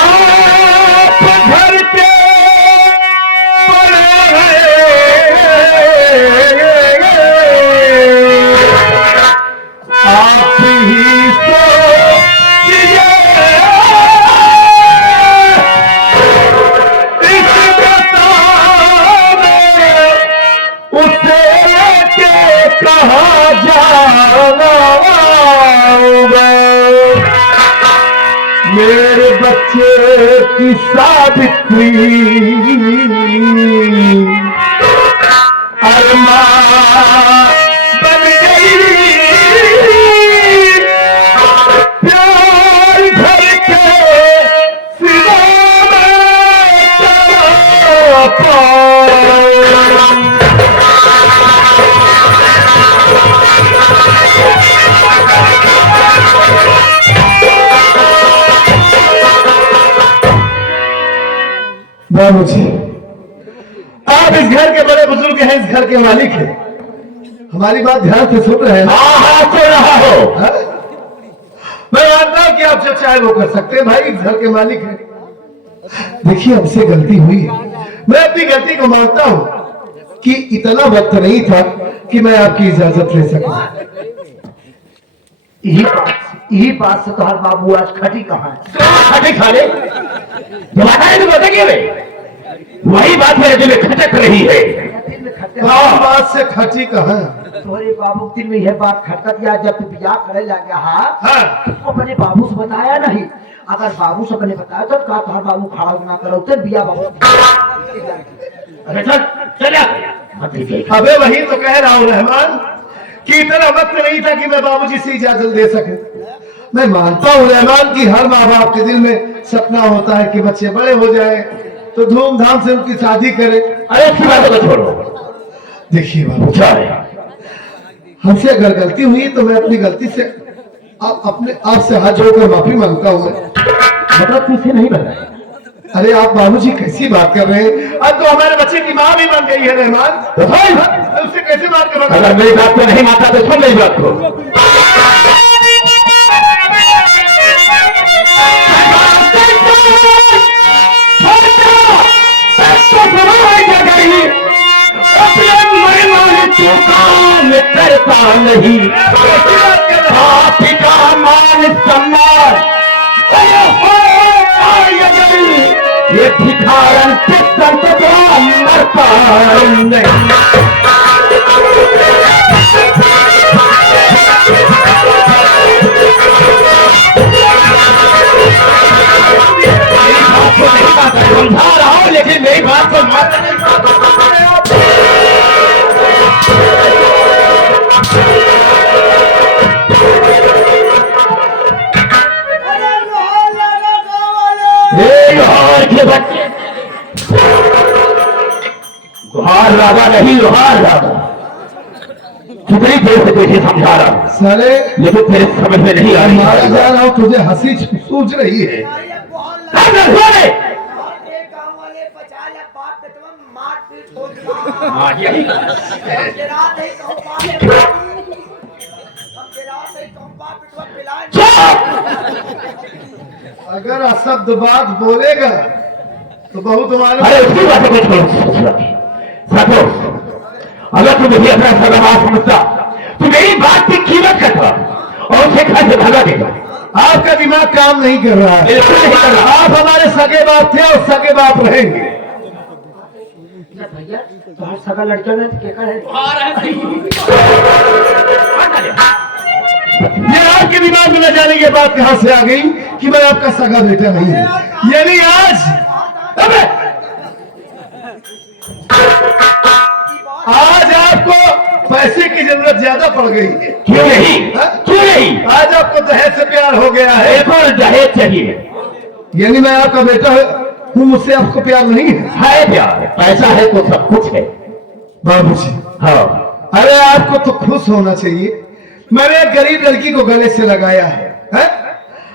आप घर के बड़े हैं, आप ही सोचिए इस दशा में उसे लेके कहाँ जाना होगा? मेरे बच्चे की सावित्री अरमान बन गई, प्यार भर के सिवा में बाबूजी, आप इस घर के बड़े बुजुर्ग हैं, इस घर के मालिक हैं। हमारी बात ध्यान से सुन रहे हैं ना? हाँ सुन रहा हो। हाँ? मैं मानता हूं कि आप जो चाहे वो कर सकते हैं, भाई इस घर के मालिक हैं। देखिए हमसे गलती हुई है, मैं अपनी गलती को मानता हूं कि इतना वक्त नहीं था कि मैं आपकी इजाजत ले सकूं। यही बात से तुम्हारे बाबू आज खटी कहाँ है? खटे खा ले जमाना है तो बताइए वे। वही बात मेरे दिल में खटक रही है। कौन बात से खची कहाँ? तुम्हारे बाबू के दिल में यह बात खटक गया जब तू ब्याह करे लग गया। हाँ। तुमको अपने बाबू से बताया नहीं? अगर बाबू से अपने बताया तो कहा तुम्हारे बाबू खड़ा ना करो तो बिया बाबू। अरे चल चल। अबे वही तो कह रहा हूं रहमान कि इतना वक्त नहीं था कि मैं बाबूजी से इजाजत दे सकूं। मैं मानता हूं रहमान कि हर माँ बाप के दिल में सपना होता है कि बच्चे बड़े हो जाए तो धूमधाम से उनकी शादी करें। अरे उसकी बातों को छोड़ो। देखिए बाबू, हमसे अगर गलती हुई तो मैं अपनी गलती से अपने आप से हाथ जोड़कर माफी मांगता हूँ। मतलब तुझसे नहीं बताया? अरे आप बाबूजी कैसी बात कर रहे हैं? अब तो हमारे बच्चे की माँ भी बन गई है रहमान, तो उससे कैसे बात कर? अगर मेरी बात को नहीं मानता तो सुन मेरी बात को। करता नहीं का मान सम्मान ये भिखारन के संत मरता नहीं। समझा रहा हूं लेकिन मेरी बात को मानना नहीं चाहता। लोहार के बच्चे गुहार राजा नहीं लोहार राजा। कितनी देर से तुझे समझा रहा हूं साले, लेकिन तेरे समझ में नहीं आ मारा रही। जा रहा हूं, तुझे हंसी सूझ रही है। हाँ यही अगर अशब्द बात बोलेगा तो बहुत मालूम। अरे उसकी बात को छोड़ो। अगर तू मुझे अपना सलाह समझता तो मेरी बात की कीमत करता और उसे घर से भगा देगा। आपका दिमाग काम नहीं कर रहा है। बिल्कुल नहीं कर रहा। आप हमारे सगे बाप थे और सगे बाप रहेंगे। भैया तुम्हारा सगा लड़का ने क्या है? ये आपके दिमाग में न जाने की बात कहां से आ गई कि मैं आपका सगा बेटा नहीं हूं। यानी आज आपको पैसे की जरूरत ज्यादा पड़ गई है। क्यों नहीं? क्यों नहीं? आज आपको दहेज से प्यार हो गया है। एक और दहेज चाहिए। यानी मैं आपका बेटा हूँ, मुझसे आपको प्यार नहीं है? प्यार पैसा है तो सब कुछ है बाबूजी। हाँ। अरे आपको तो खुश होना चाहिए, मैंने एक गरीब लड़की को गले से लगाया है?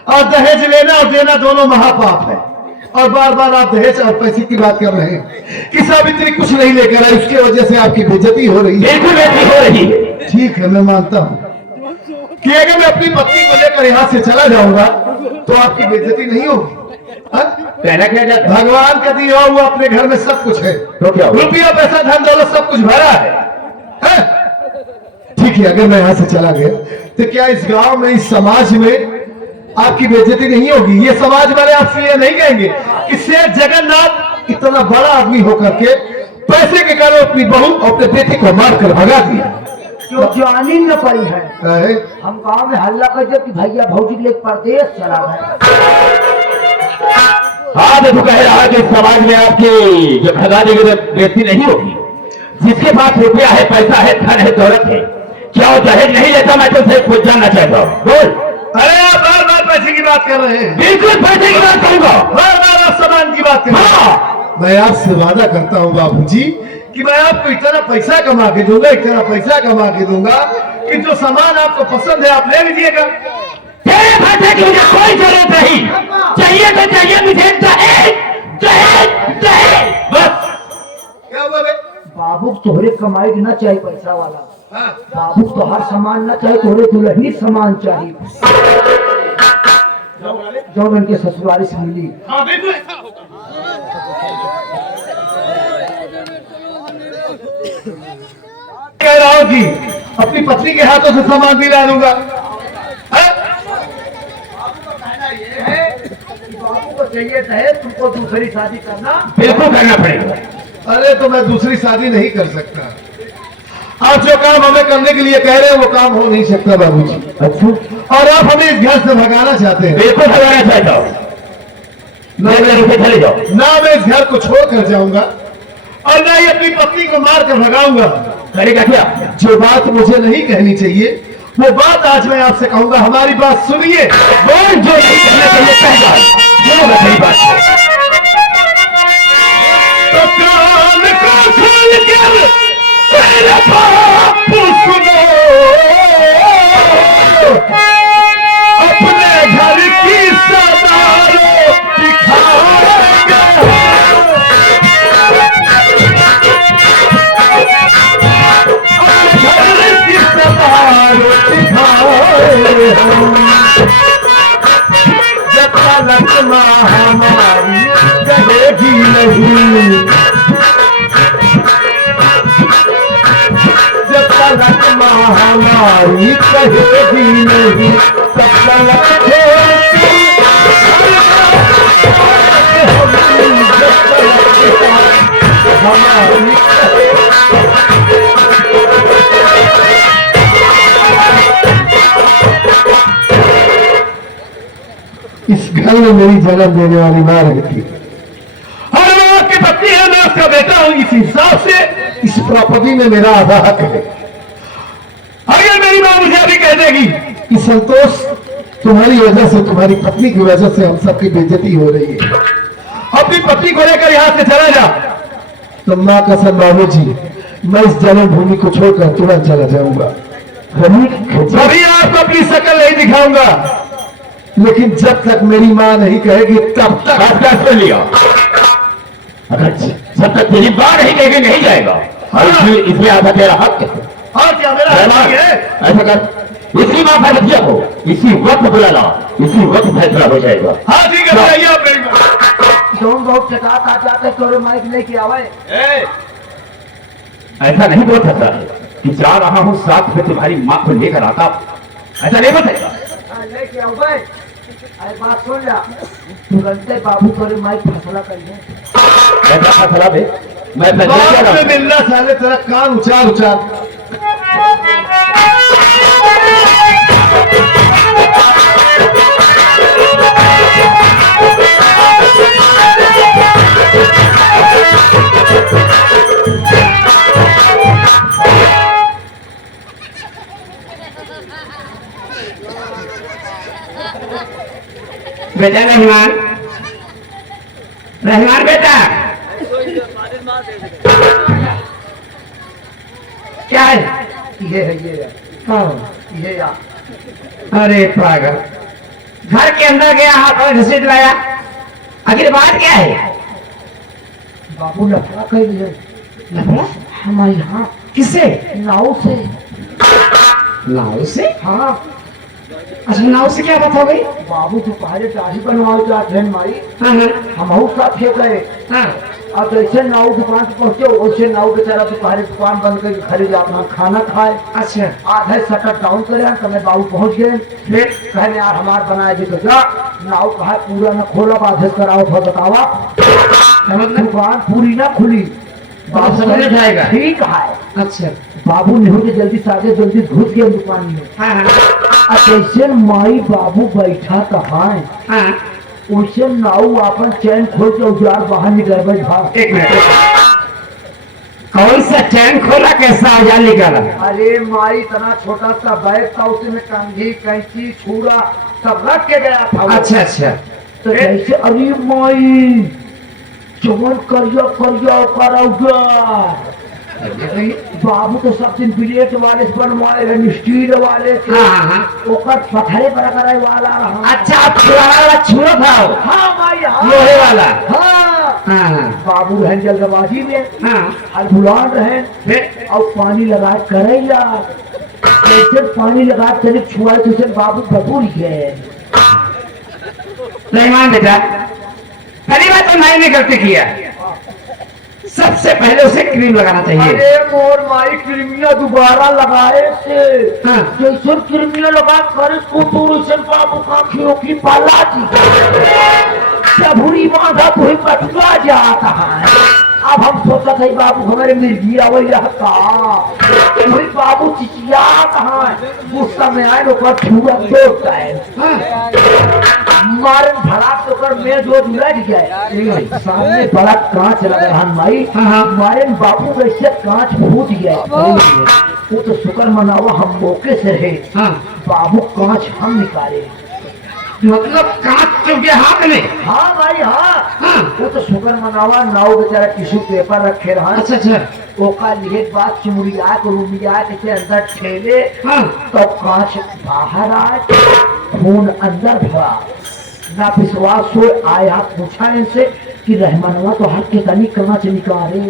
और दहेज लेना और देना दोनों महापाप है। और बार बार आप दहेज और पैसे की बात कर रहे हैं कि सावित्री कुछ नहीं लेकर आई, उसकी वजह से आपकी बेइज्जती हो रही है। बिल्कुल बेइज्जती हो रही है। ठीक है, मैं मानता हूँ कि अगर मैं अपनी पत्नी को लेकर यहाँ से चला जाऊंगा तो आपकी बेइज्जती नहीं होगी। कहना क्या जाता? भगवान का दिया हुआ अपने घर में सब कुछ है, तो क्या हुआ? रुपया पैसा धन दौलत सब कुछ भरा है? ठीक है, अगर मैं यहाँ से चला गया तो क्या इस गांव में, इस समाज में आपकी बेइज्जती नहीं होगी? ये समाज वाले आपसे ये नहीं कहेंगे कि सेठ जगन्नाथ इतना बड़ा आदमी होकर के पैसे के कारण अपनी बहू और अपने बेटे को मार कर भगा दिया? जो जानी न पड़ी है। है? हम गांव में हल्ला कर दिया कि भैया भौजी के लिए परदेश चला है। हाँ देखो कह रहा है कि समाज में आपकी जो भगाने की बेइज्जती नहीं होगी। जिसके पास रुपया है, पैसा है, धन है, दौलत है, क्या वो दहेज नहीं लेता? मैं तुमसे कुछ जानना चाहता हूँ, बोल। अरे आप बार बार पैसे की बात कर रहे हैं। बिल्कुल पैसे की बात करूंगा। बार बार आप सामान की बात कर रहे हैं। हाँ मैं आपसे वादा करता हूँ बाबूजी कि मैं आपको इतना पैसा कमा के दूंगा, इतना पैसा कमा के दूंगा कि जो सामान आपको पसंद है आप ले लीजिएगा। तेरे पैसे की मुझे कोई जरूरत नहीं, चाहिए तो चाहिए मुझे दहेज दहेज दहेज बस। क्या हुआ बे? बाबू तोहरे कमाई के ना चाहिए पैसा वाला, हाँ, बाबू तो हर सामान ना चाहिए, तोहरे दुल्हनी सामान चाहिए जो उनके ससुराली से मिली। हाँ बिल्कुल। कह रहा हूँ कि अपनी पत्नी के हाथों से सामान भी ला दूंगा। हाँ? बाबू को चाहिए दहेज, तुमको दूसरी शादी करना। बिल्कुल करना पड़ेगा। अरे तो मैं दूसरी शादी नहीं कर सकता। आप जो काम हमें करने के लिए कह रहे हैं वो काम हो नहीं सकता बाबूजी। अच्छा, और आप हमें इस घर से भगाना चाहते हैं। बिल्कुल भगाना चाहता हूँ, ना मैं चले जाओ। ना मैं इस घर को छोड़ कर जाऊंगा और ना ही अपनी पत्नी को मार कर भगाऊंगा। करेगा क्या? जो बात मुझे नहीं कहनी चाहिए वो बात आज मैं आपसे कहूंगा। हमारी बात सुनिए। बोल, जो नहीं करना चाहिए कह डाल। ये बताइए बात तो कान को खोल कर मेरे बाप सुनो, अपने घर की सदारो दिखाएगा, घर की सदारो दिखाए हम। जब तक माँ हमारी कहेगी नहीं, जब तक माँ हमारी कहेगी नहीं, तब तक छोड़ती हमारी इस घर में मेरी जन्म देने वाली माँ रहती है और वो आपकी पत्नी है, मैं उसका बेटा हूं। इस हिसाब से इस प्रॉपर्टी में मेरा आधा हक है। अगर मेरी माँ मुझे अभी कह देगी कि संतोष तुम्हारी वजह से, तुम्हारी पत्नी की वजह से हम सबकी बेइज्जती हो रही है, अपनी पत्नी को लेकर यहाँ से चला जा, तो माँ कसम बाबूजी मैं इस जन्मभूमि को छोड़कर तुरंत चला जाऊंगा। कभी आपको अपनी शक्ल नहीं दिखाऊंगा, लेकिन जब तक मेरी माँ नहीं कहेगी तब तक आपका सुन लिया। अगर जब तक तेरी बात नहीं कहेगी नहीं जाएगा, और इसलिए आधा तेरा हक है। और क्या मेरा हक है? ऐसा कर, इसी माँ भैया को इसी वक्त बुला ला, इसी वक्त फैसला हो जाएगा। हाँ ठीक है, बताइए आप मेरी माँ। तुम बहुत चटा जाते तोरे माइक लेके आवे। ऐसा नहीं बोल सकता कि जा रहा हूँ साथ में तुम्हारी माँ को लेकर आता, ऐसा नहीं बोल सकता। लेके आवे, अरे बात सुन जा, तुरंत बाबू तोरे माइक फैसला करिए। ऐसा फैसला दे, मैं फैसला बाप कर रहा से हूं। मिलना साले तेरा कान उचार उचार। बेटा रहमान, रहमान बेटा क्या है? ये है हाँ। ये या अरे पागल, घर के अंदर गया, हाथ में घसीट लाया, आखिर बात क्या है? बाबू लफड़ा कर लिए लफड़ा? हमारे यहाँ किससे? नाव से। नाव से? हाँ अच्छा, नाव से क्या बात हो गई? बाबू तो पहले दाढ़ी बनवाओ जा ट्रेन मारी, हाँ हम साथ थे गए। हाँ। अब जैसे नाव दुकान पे पहुंचे वैसे नाव बेचारा तो पहले दुकान बंद करके खरीद अपना खाना खाए। अच्छा, आधे शटर डाउन करे तो मैं बाबू पहुंच गए। फिर कहने यार हमार बनाया जी तो जा, नाव कहा पूरा न खोला, आधे कराओ था बतावा, दुकान पूरी ना खुली। बाबू समझ में आएगा। ठीक है। अच्छा, बाबू नहीं के जल्दी से आगे जल्दी घुस गए दुकान में। हाँ हाँ जैसे माई बाबू बैठा कहा हाँ। वैसे नाव अपन चैन खोल के उजार बाहर निकल गए भाग। एक मिनट, कौन सा चैन खोला, कैसा औजार निकाला? अरे माई इतना छोटा सा बैग था, उसमें कंघी कैंची छुरा सब रख के गया था वो। अच्छा अच्छा, तो जैसे अरे माई जवन करियो करियो करौगा बाबू तो सब दिन प्लेट वाले से बनवाए रहे, स्टील वाले से। ओकर पत्थरे पर करे वाला रहा। अच्छा, आप पुराना वाला छुरो था? हाँ भाई, हाँ लोहे वाला? हाँ। बाबू रहन जल्दबाजी में हाँ। बुलान रहे और पानी लगा करैला, जैसे पानी लगा तेरे छुआ तुझे बाबू बबूल गए। रहमान बेटा, पहली बात तो नाई ने गलती किया, सबसे पहले उसे क्रीम लगाना चाहिए। अरे मोर माई, क्रीमिया दोबारा लगाए से जैसे क्रीमिया लगा करे कुतुर बाबू का खियो की पाला जी सबूरी बांधा तो ही कटुआ जाता है। अब हम सोचा था बाबू हमारे मिर्गिया वही रहता, वही बाबू चिचिया कहाँ है, गुस्सा में आए लोग छुआ तोड़ता है, मारे भड़ाक तो कर में जो उलझ गए। सामने बड़ा कांच लगा रहा माई, मारे बाबू वैसे कांच फूट गया। वो तो शुक्र मनावा हम मौके से रहे, बाबू कांच हम निकाले। मतलब कांच चुभ गया हाथ में? हाँ भाई, हाँ। वो तो शुक्र मनावा, नाव बेचारा टिश्यू पेपर रखे रहा। अच्छा अच्छा। वो का लिए बात चुमड़िया को रूमिया के अंदर ठेले तो कांच बाहर आए, खून अंदर भरा। ना विश्वास हो आया, पूछा इनसे कि रहमानवा तो हाथ के तनी कांच निकाले।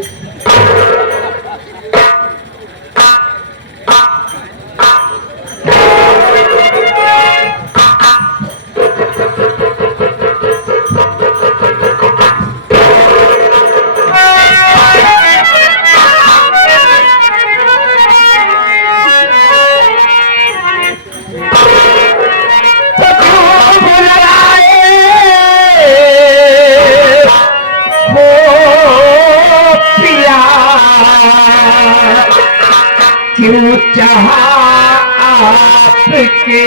क्यों चाहा आपके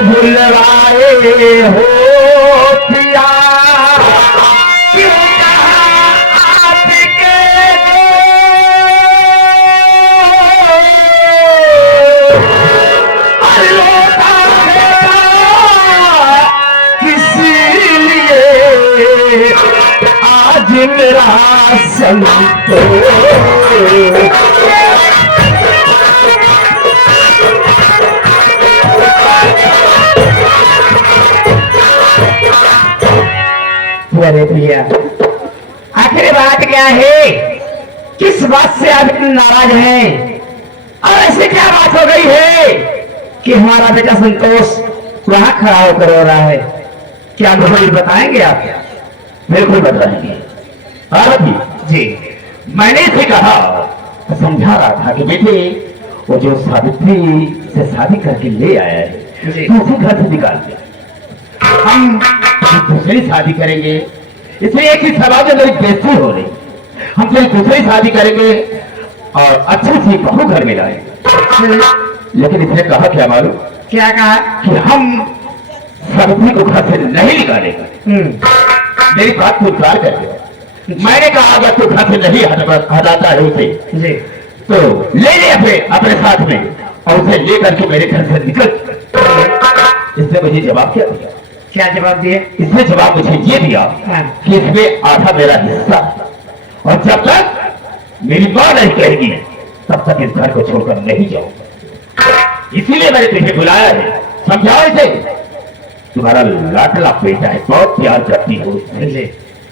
भुलवाए हो पिया, क्यों आपके किसी लिए आज मेरा संतोष। अरे भैया, आखिर बात क्या है? किस बात से आप इतने नाराज हैं? और ऐसे क्या बात हो गई है कि हमारा बेटा संतोष वहां खड़ा होकर रो रहा है? क्या मुझे बताएंगे आप? बिल्कुल बताएंगे। जी, मैंने इसे कहा, समझा रहा था कि बेटे वो जो सावित्री से शादी करके ले आया है उसी घर से निकाल दिया। हम दूसरी शादी करेंगे, इसलिए एक ही समाज में मेरी बेइज्जती हो रही, हम फिर दूसरी शादी करेंगे और अच्छी सी बहू घर में लाएंगे। लेकिन इसने कहा क्या मालूम? क्या कहा? कि हम सावित्री को घर से नहीं निकालेंगे। मेरी बात को इनकार कर दिया। मैंने कहा अगर तू घर से नहीं हटाता है उसे तो ले ले अपने साथ में और उसे लेकर के मेरे घर से निकल। इसने मुझे जवाब क्या दिया? क्या जवाब दिया? इसने जवाब मुझे ये दिया कि इसमें आधा मेरा हिस्सा, और जब तक मेरी मां नहीं कहेगी तब तक इस घर को छोड़कर नहीं जाऊंगा। इसीलिए मैंने तुझे बुलाया है। समझाओ इसे, तुम्हारा लाडला बेटा है, बहुत प्यार करती हो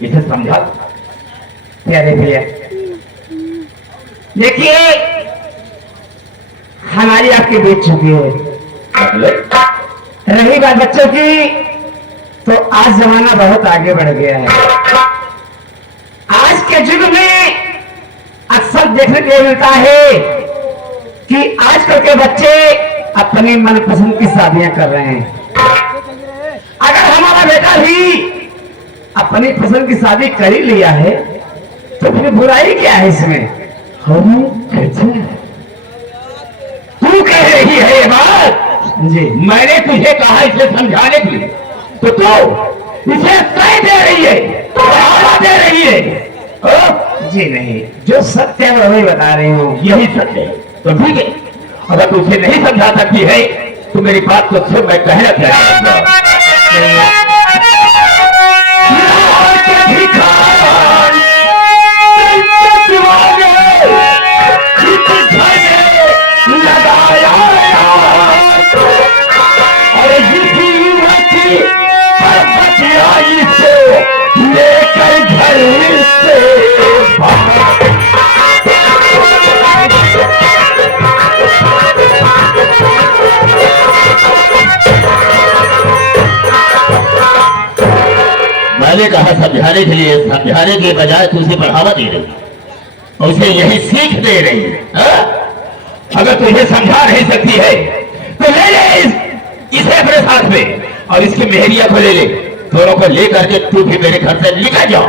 इसे समझा। प्यारे भैया देखिए, हमारी आपके बीच चुकी है। रही बात बच्चों की, तो आज जमाना बहुत आगे बढ़ गया है। आज के युग में अक्सर देखने को मिलता है कि आजकल के बच्चे अपनी मनपसंद की शादियां कर रहे हैं। अगर हमारा बेटा भी अपनी पसंद की शादी कर ही लिया है तो फिर बुराई क्या है इसमें? अरे गजब, तू कह रही है ये बात? जी मैंने तुझे कहा इसे समझाने के लिए, तो तू इसे सही दे रही है, बढ़ावा दे रही है। जी नहीं, जो सत्य है वही बता रही हूँ। यही सत्य है तो ठीक है। अगर तू उसे नहीं समझा सकती है तो मेरी बात को सुन, मैं कहना चाहता लगाया और से लेकर घर से मैंने कहा समझाने के लिए, समझाने के बजाय तू उसे बढ़ावा दे रही और उसे यही सीख दे रही है। अगर तू इसे समझा नहीं सकती है तो ले ले इसे अपने साथ में और इसकी मेहरिया को ले ले। दोनों को लेकर के तू भी मेरे घर से निकल जाओ।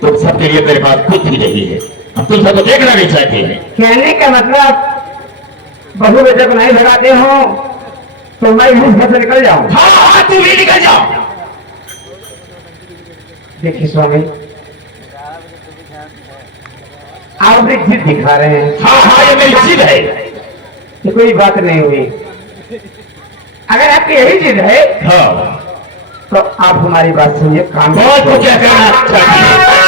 तुम सबके लिए मेरे पास कुछ भी नहीं है। अब तुम सबको देखना नहीं चाहते हैं। कहने का मतलब बहू बेटे को नहीं भगाते हो तो मैं इस घर से निकल जाऊं। हाँ हाँ, तुम भी निकल जाओ। देखिए स्वामी, आप एक जिद दिखा रहे हैं। हाँ हाँ, ये मेरी जिद है। ये कोई बात नहीं हुई। अगर आपकी यही जिद है हाँ, तो आप हमारी बात सुनिए, काम बहुत कुछ क्या कहना चाहती है।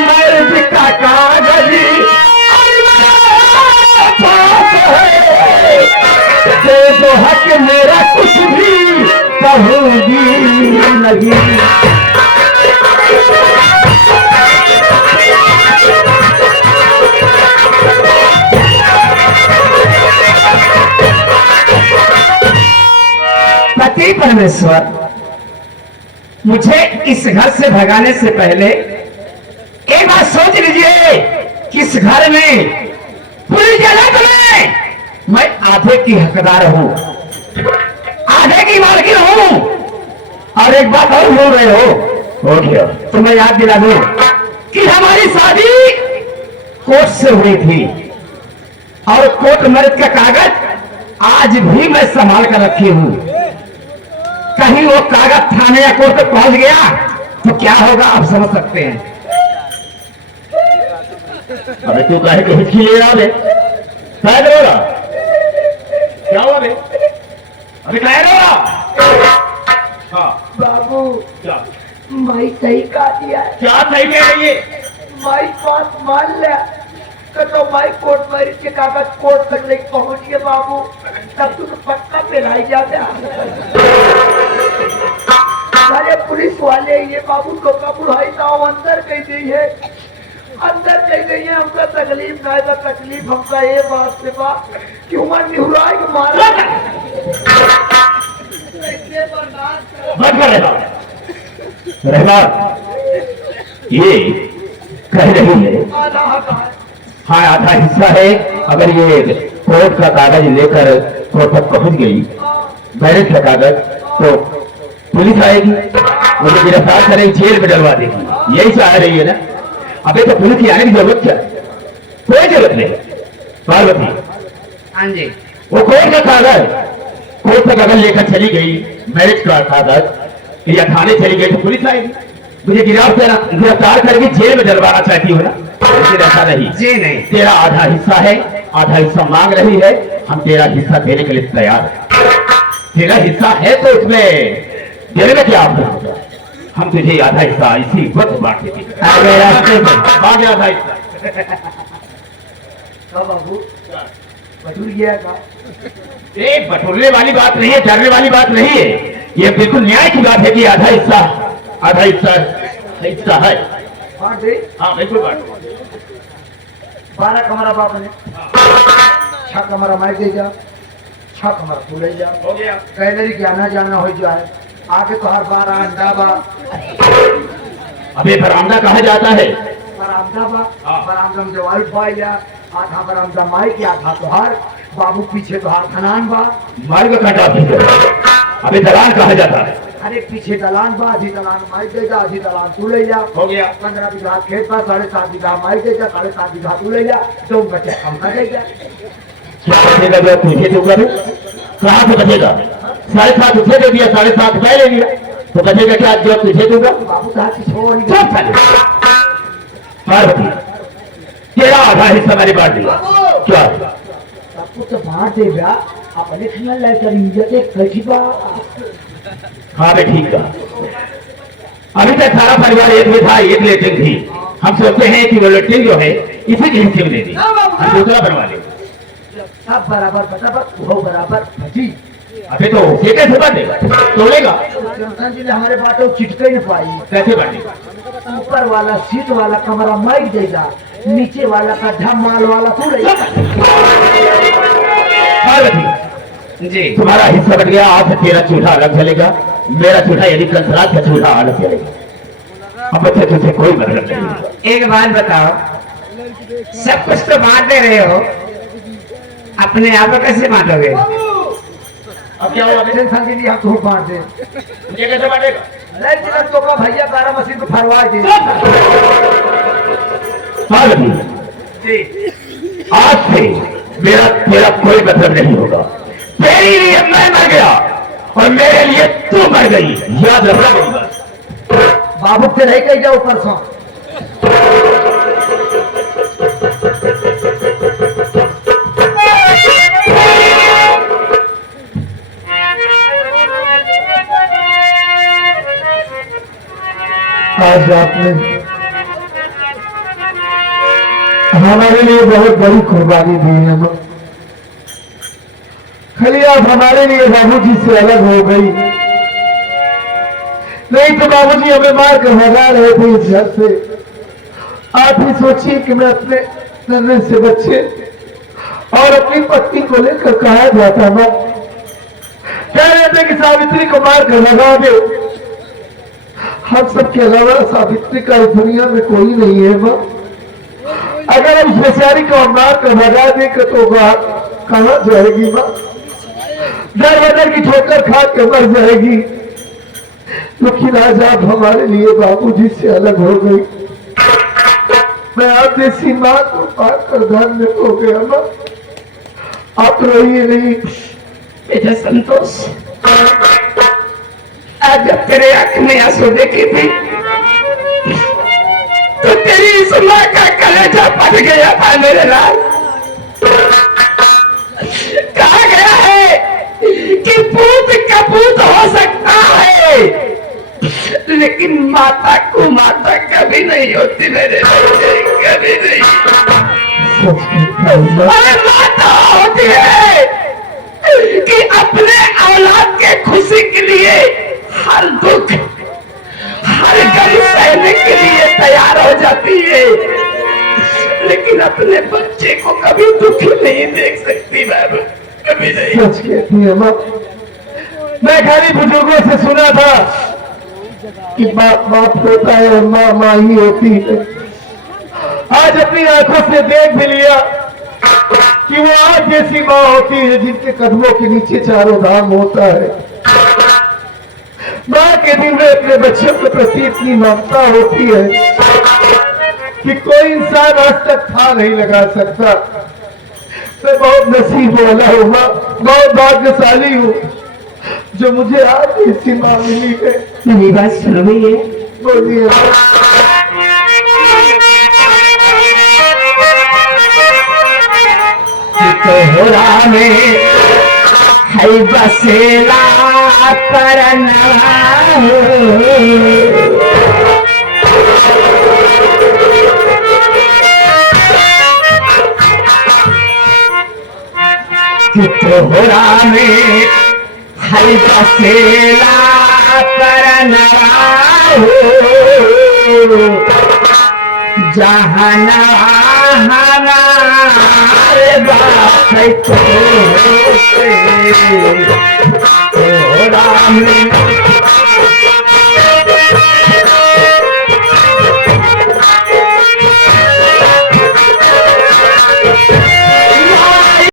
मर्द का कागज दे दो हक मेरा कुछ भी कहूंगी नहीं। पति परमेश्वर, मुझे इस घर से भगाने से पहले एक बात सोच लीजिए कि इस घर में पूरी जगत में मैं आधे की हकदार हूं, आधे की मालकिन हूं। और एक बात और बोल रहे हो गया तो मैं याद दिला दूं कि हमारी शादी कोर्ट से हुई थी और कोर्ट मैरिज का कागज आज भी मैं संभाल कर रखी हूं। कहीं वो कागज थाने या कोर्ट तक पहुंच गया तो क्या होगा आप समझ सकते हैं। अबे तू कहे कि हिचकी ले रहा है? क्या रो रहा? क्या हुआ बे? अबे क्या रो रहा? हाँ बाबू, क्या माई सही कहा दिया है। क्या सही कह रही है? माई बात मान ले तो माई कोर्ट मैरिज के कागज कोर्ट तक लेके पहुंच गए बाबू, तब तुम पक्का पिलाई जाते। अरे पुलिस वाले ये बाबू तो का बुढ़ाई ना अंदर कही गई है, अंदर कही गई है। हमका तकलीफ ना है, तकलीफ हमका ये बात से बा कि उमर निहुराई को मारा मत कर रहमान, ये कह रही है आधा हक है। हाँ आधा हिस्सा है। अगर ये कोर्ट का कागज लेकर कोर्ट तक पहुंच गई, मैरिज का कागज, तो पुलिस आएगी, मुझे गिरफ्तार करेगी, जेल में डलवा देगी। यही चाह रही है ना? अबे तो पुलिस की आने की जरूरत क्या? कोई जरूरत नहीं। पार्वती, हाँ जी, वो कोर्ट का कागज, कोर्ट का कागज लेकर चली गई, मैरिज का कागज या थाने चली गई तो पुलिस आएगी, मुझे गिरफ्तार करके जेल में डलवाना चाहती हो ना? लेकिन ऐसा नहीं। जी नहीं। तेरा आधा हिस्सा है, आधा हिस्सा मांग रही है, हम तेरा हिस्सा देने के लिए तैयार है। तेरा हिस्सा है तो उसमें देने में क्या आपका होगा? हम तुझे आधा हिस्सा इसी वक्त बांट देंगे। आगे आधा हिस्सा। हाँ बाबू, बटूर गया का एक बटोरने वाली बात नहीं है, डरने वाली बात नहीं है। ये बिल्कुल न्याय की बात है कि आधा हिस्सा है। बांट दे। हाँ बिल्कुल बांट। 12 कमरा बाप ने छा कमरा मार दे जा, छा कमरा खुले जा, हो गया। कैलरी के आना जाना हो जाए, आगे तो हर बार अंडा बा, अबे बरामदा कहा जाता है? बरामदा बा, हाँ। बरामदा में जवाई पाई जा, आधा बरामदा माई के आधा तो हर, बाबू पीछे तो हर खनान बा, मार्ग काटा भी अबे दलाल कहा जाता है? अरे पीछे दलान बा, आधी दलान माई दे जा, आधी दलान तू ले जा, हो गया। 15 बीघा खेत बा, 7.5 बीघा माई दे जा, 7.5 बीघा तू ले जा, 2 बच्चे हम कर दे जा। क्या बचेगा जो तुझे दूंगा? कहाँ से बचेगा? 7.5 तुझे दे दिया, 7.5 मैं ले लिया, तो बचेगा क्या जो तुझे दूंगा? बाबू कहा कि छोड़ चुप कर। पार्वती तेरा आधा हिस्सा मैंने बांट दिया। क्या? सबको तो बांट दे बा, अपने खियाल लाई कर इज्जत एक कैसी बा। हाँ बे ठीक है। अभी तक सारा परिवार एक में था, एक लेटिंग थी। हम सोचते हैं कि वो लेटिंग जो है इसी के हिस्से में लेती, हम दूसरा बनवा ले। सब बराबर बराबर वो बराबर भजी। अबे तो उसे कैसे बांटेगा? तोड़ेगा चंदन जी ने हमारे बातों चिटके नहीं पाई। कैसे बांटेगा? ऊपर वाला सीट वाला कमरा माइक देगा, नीचे वाला का धमाल वाला तू रहेगा। पार्वती जी तुम्हारा हिस्सा बट गया, आज से तेरा चूल्हा अलग जलेगा, मेरा चूल्हा यानी कंसराज का चूल्हा अलग जलेगा। अब बच्चे तुझे कोई मतलब नहीं। एक बात बताओ, सब कुछ तो बांट दे रहे हो, अपने आप को कैसे बांटोगे? अब क्या होगा? टेंशन के लिए हम तो बांट दे। मुझे कैसे बांटेगा? नहीं तो का भैया 12 मशीन को फरवा दे। पार्वती जी आज से मेरा तेरा कोई मतलब नहीं होगा। तेरे लिए मैं मर गया और मेरे लिए तू मर गई, याद रखना मेरी बात। बाबू से रह गई जाओ परसों। आज आपने हमारे लिए बहुत बड़ी कुर्बानी दी है मां। खाली आप हमारे लिए बाबूजी से अलग हो गई, नहीं तो बाबूजी हमें मार कर भगा रहे थे इस घर से। आप ही सोचिए कि मैं अपने नन्हे से बच्चे और अपनी पत्नी को लेकर कहा जाता मां। कह रहे थे कि सावित्री को मार कर भगा दे, हम सबके अलावा सावित्री का इस दुनिया में कोई नहीं है मां। अगर हम बेचारी को मार कर भगा देंगे तो कहाँ जाएगी मां? दर बदर की ठोकर खा के मर जाएगी। लेकिन आज आप हमारे लिए बाबूजी से अलग हो गई। मैं आप जैसी माँ को पाकर धन्य हो गया मां। आप रोइए नहीं। बेटा संतोष, आज जब तेरे आंख में आंसू देखे थे तो तेरी इस माँ का कलेजा फट गया था मेरे लाल। कहा गया है कि पूत कपूत हो सकता है, लेकिन माता को माता कभी नहीं होती मेरे बच्चे, कभी नहीं। अरे माता होती है कि अपने औलाद के खुशी के लिए हर दुख हर गम सहने के लिए तैयार हो जाती है, लेकिन अपने बच्चे को कभी दुखी नहीं देख सकती बाबू, कभी नहीं। सच कहती है मां। मैं खाली बुजुर्गों से सुना था कि बाप बाप होता है और माँ माँ ही होती है। आज अपनी आंखों से देख भी लिया कि वो आज जैसी माँ होती है जिनके कदमों के नीचे चारों धाम होता है। माँ के दिल में अपने बच्चों के प्रति इतनी ममता होती है कि कोई इंसान आज तक था नहीं लगा सकता। मैं बहुत नसीब वाला हूँ माँ, बहुत भाग्यशाली हूँ जो मुझे आज ऐसी माँ मिली है। मेरी बात सुनो भैया, बोलिए माँ। तोहरा में है बसेला परना तोहरा में है बसेला परना जहाना हमारे बाप है तो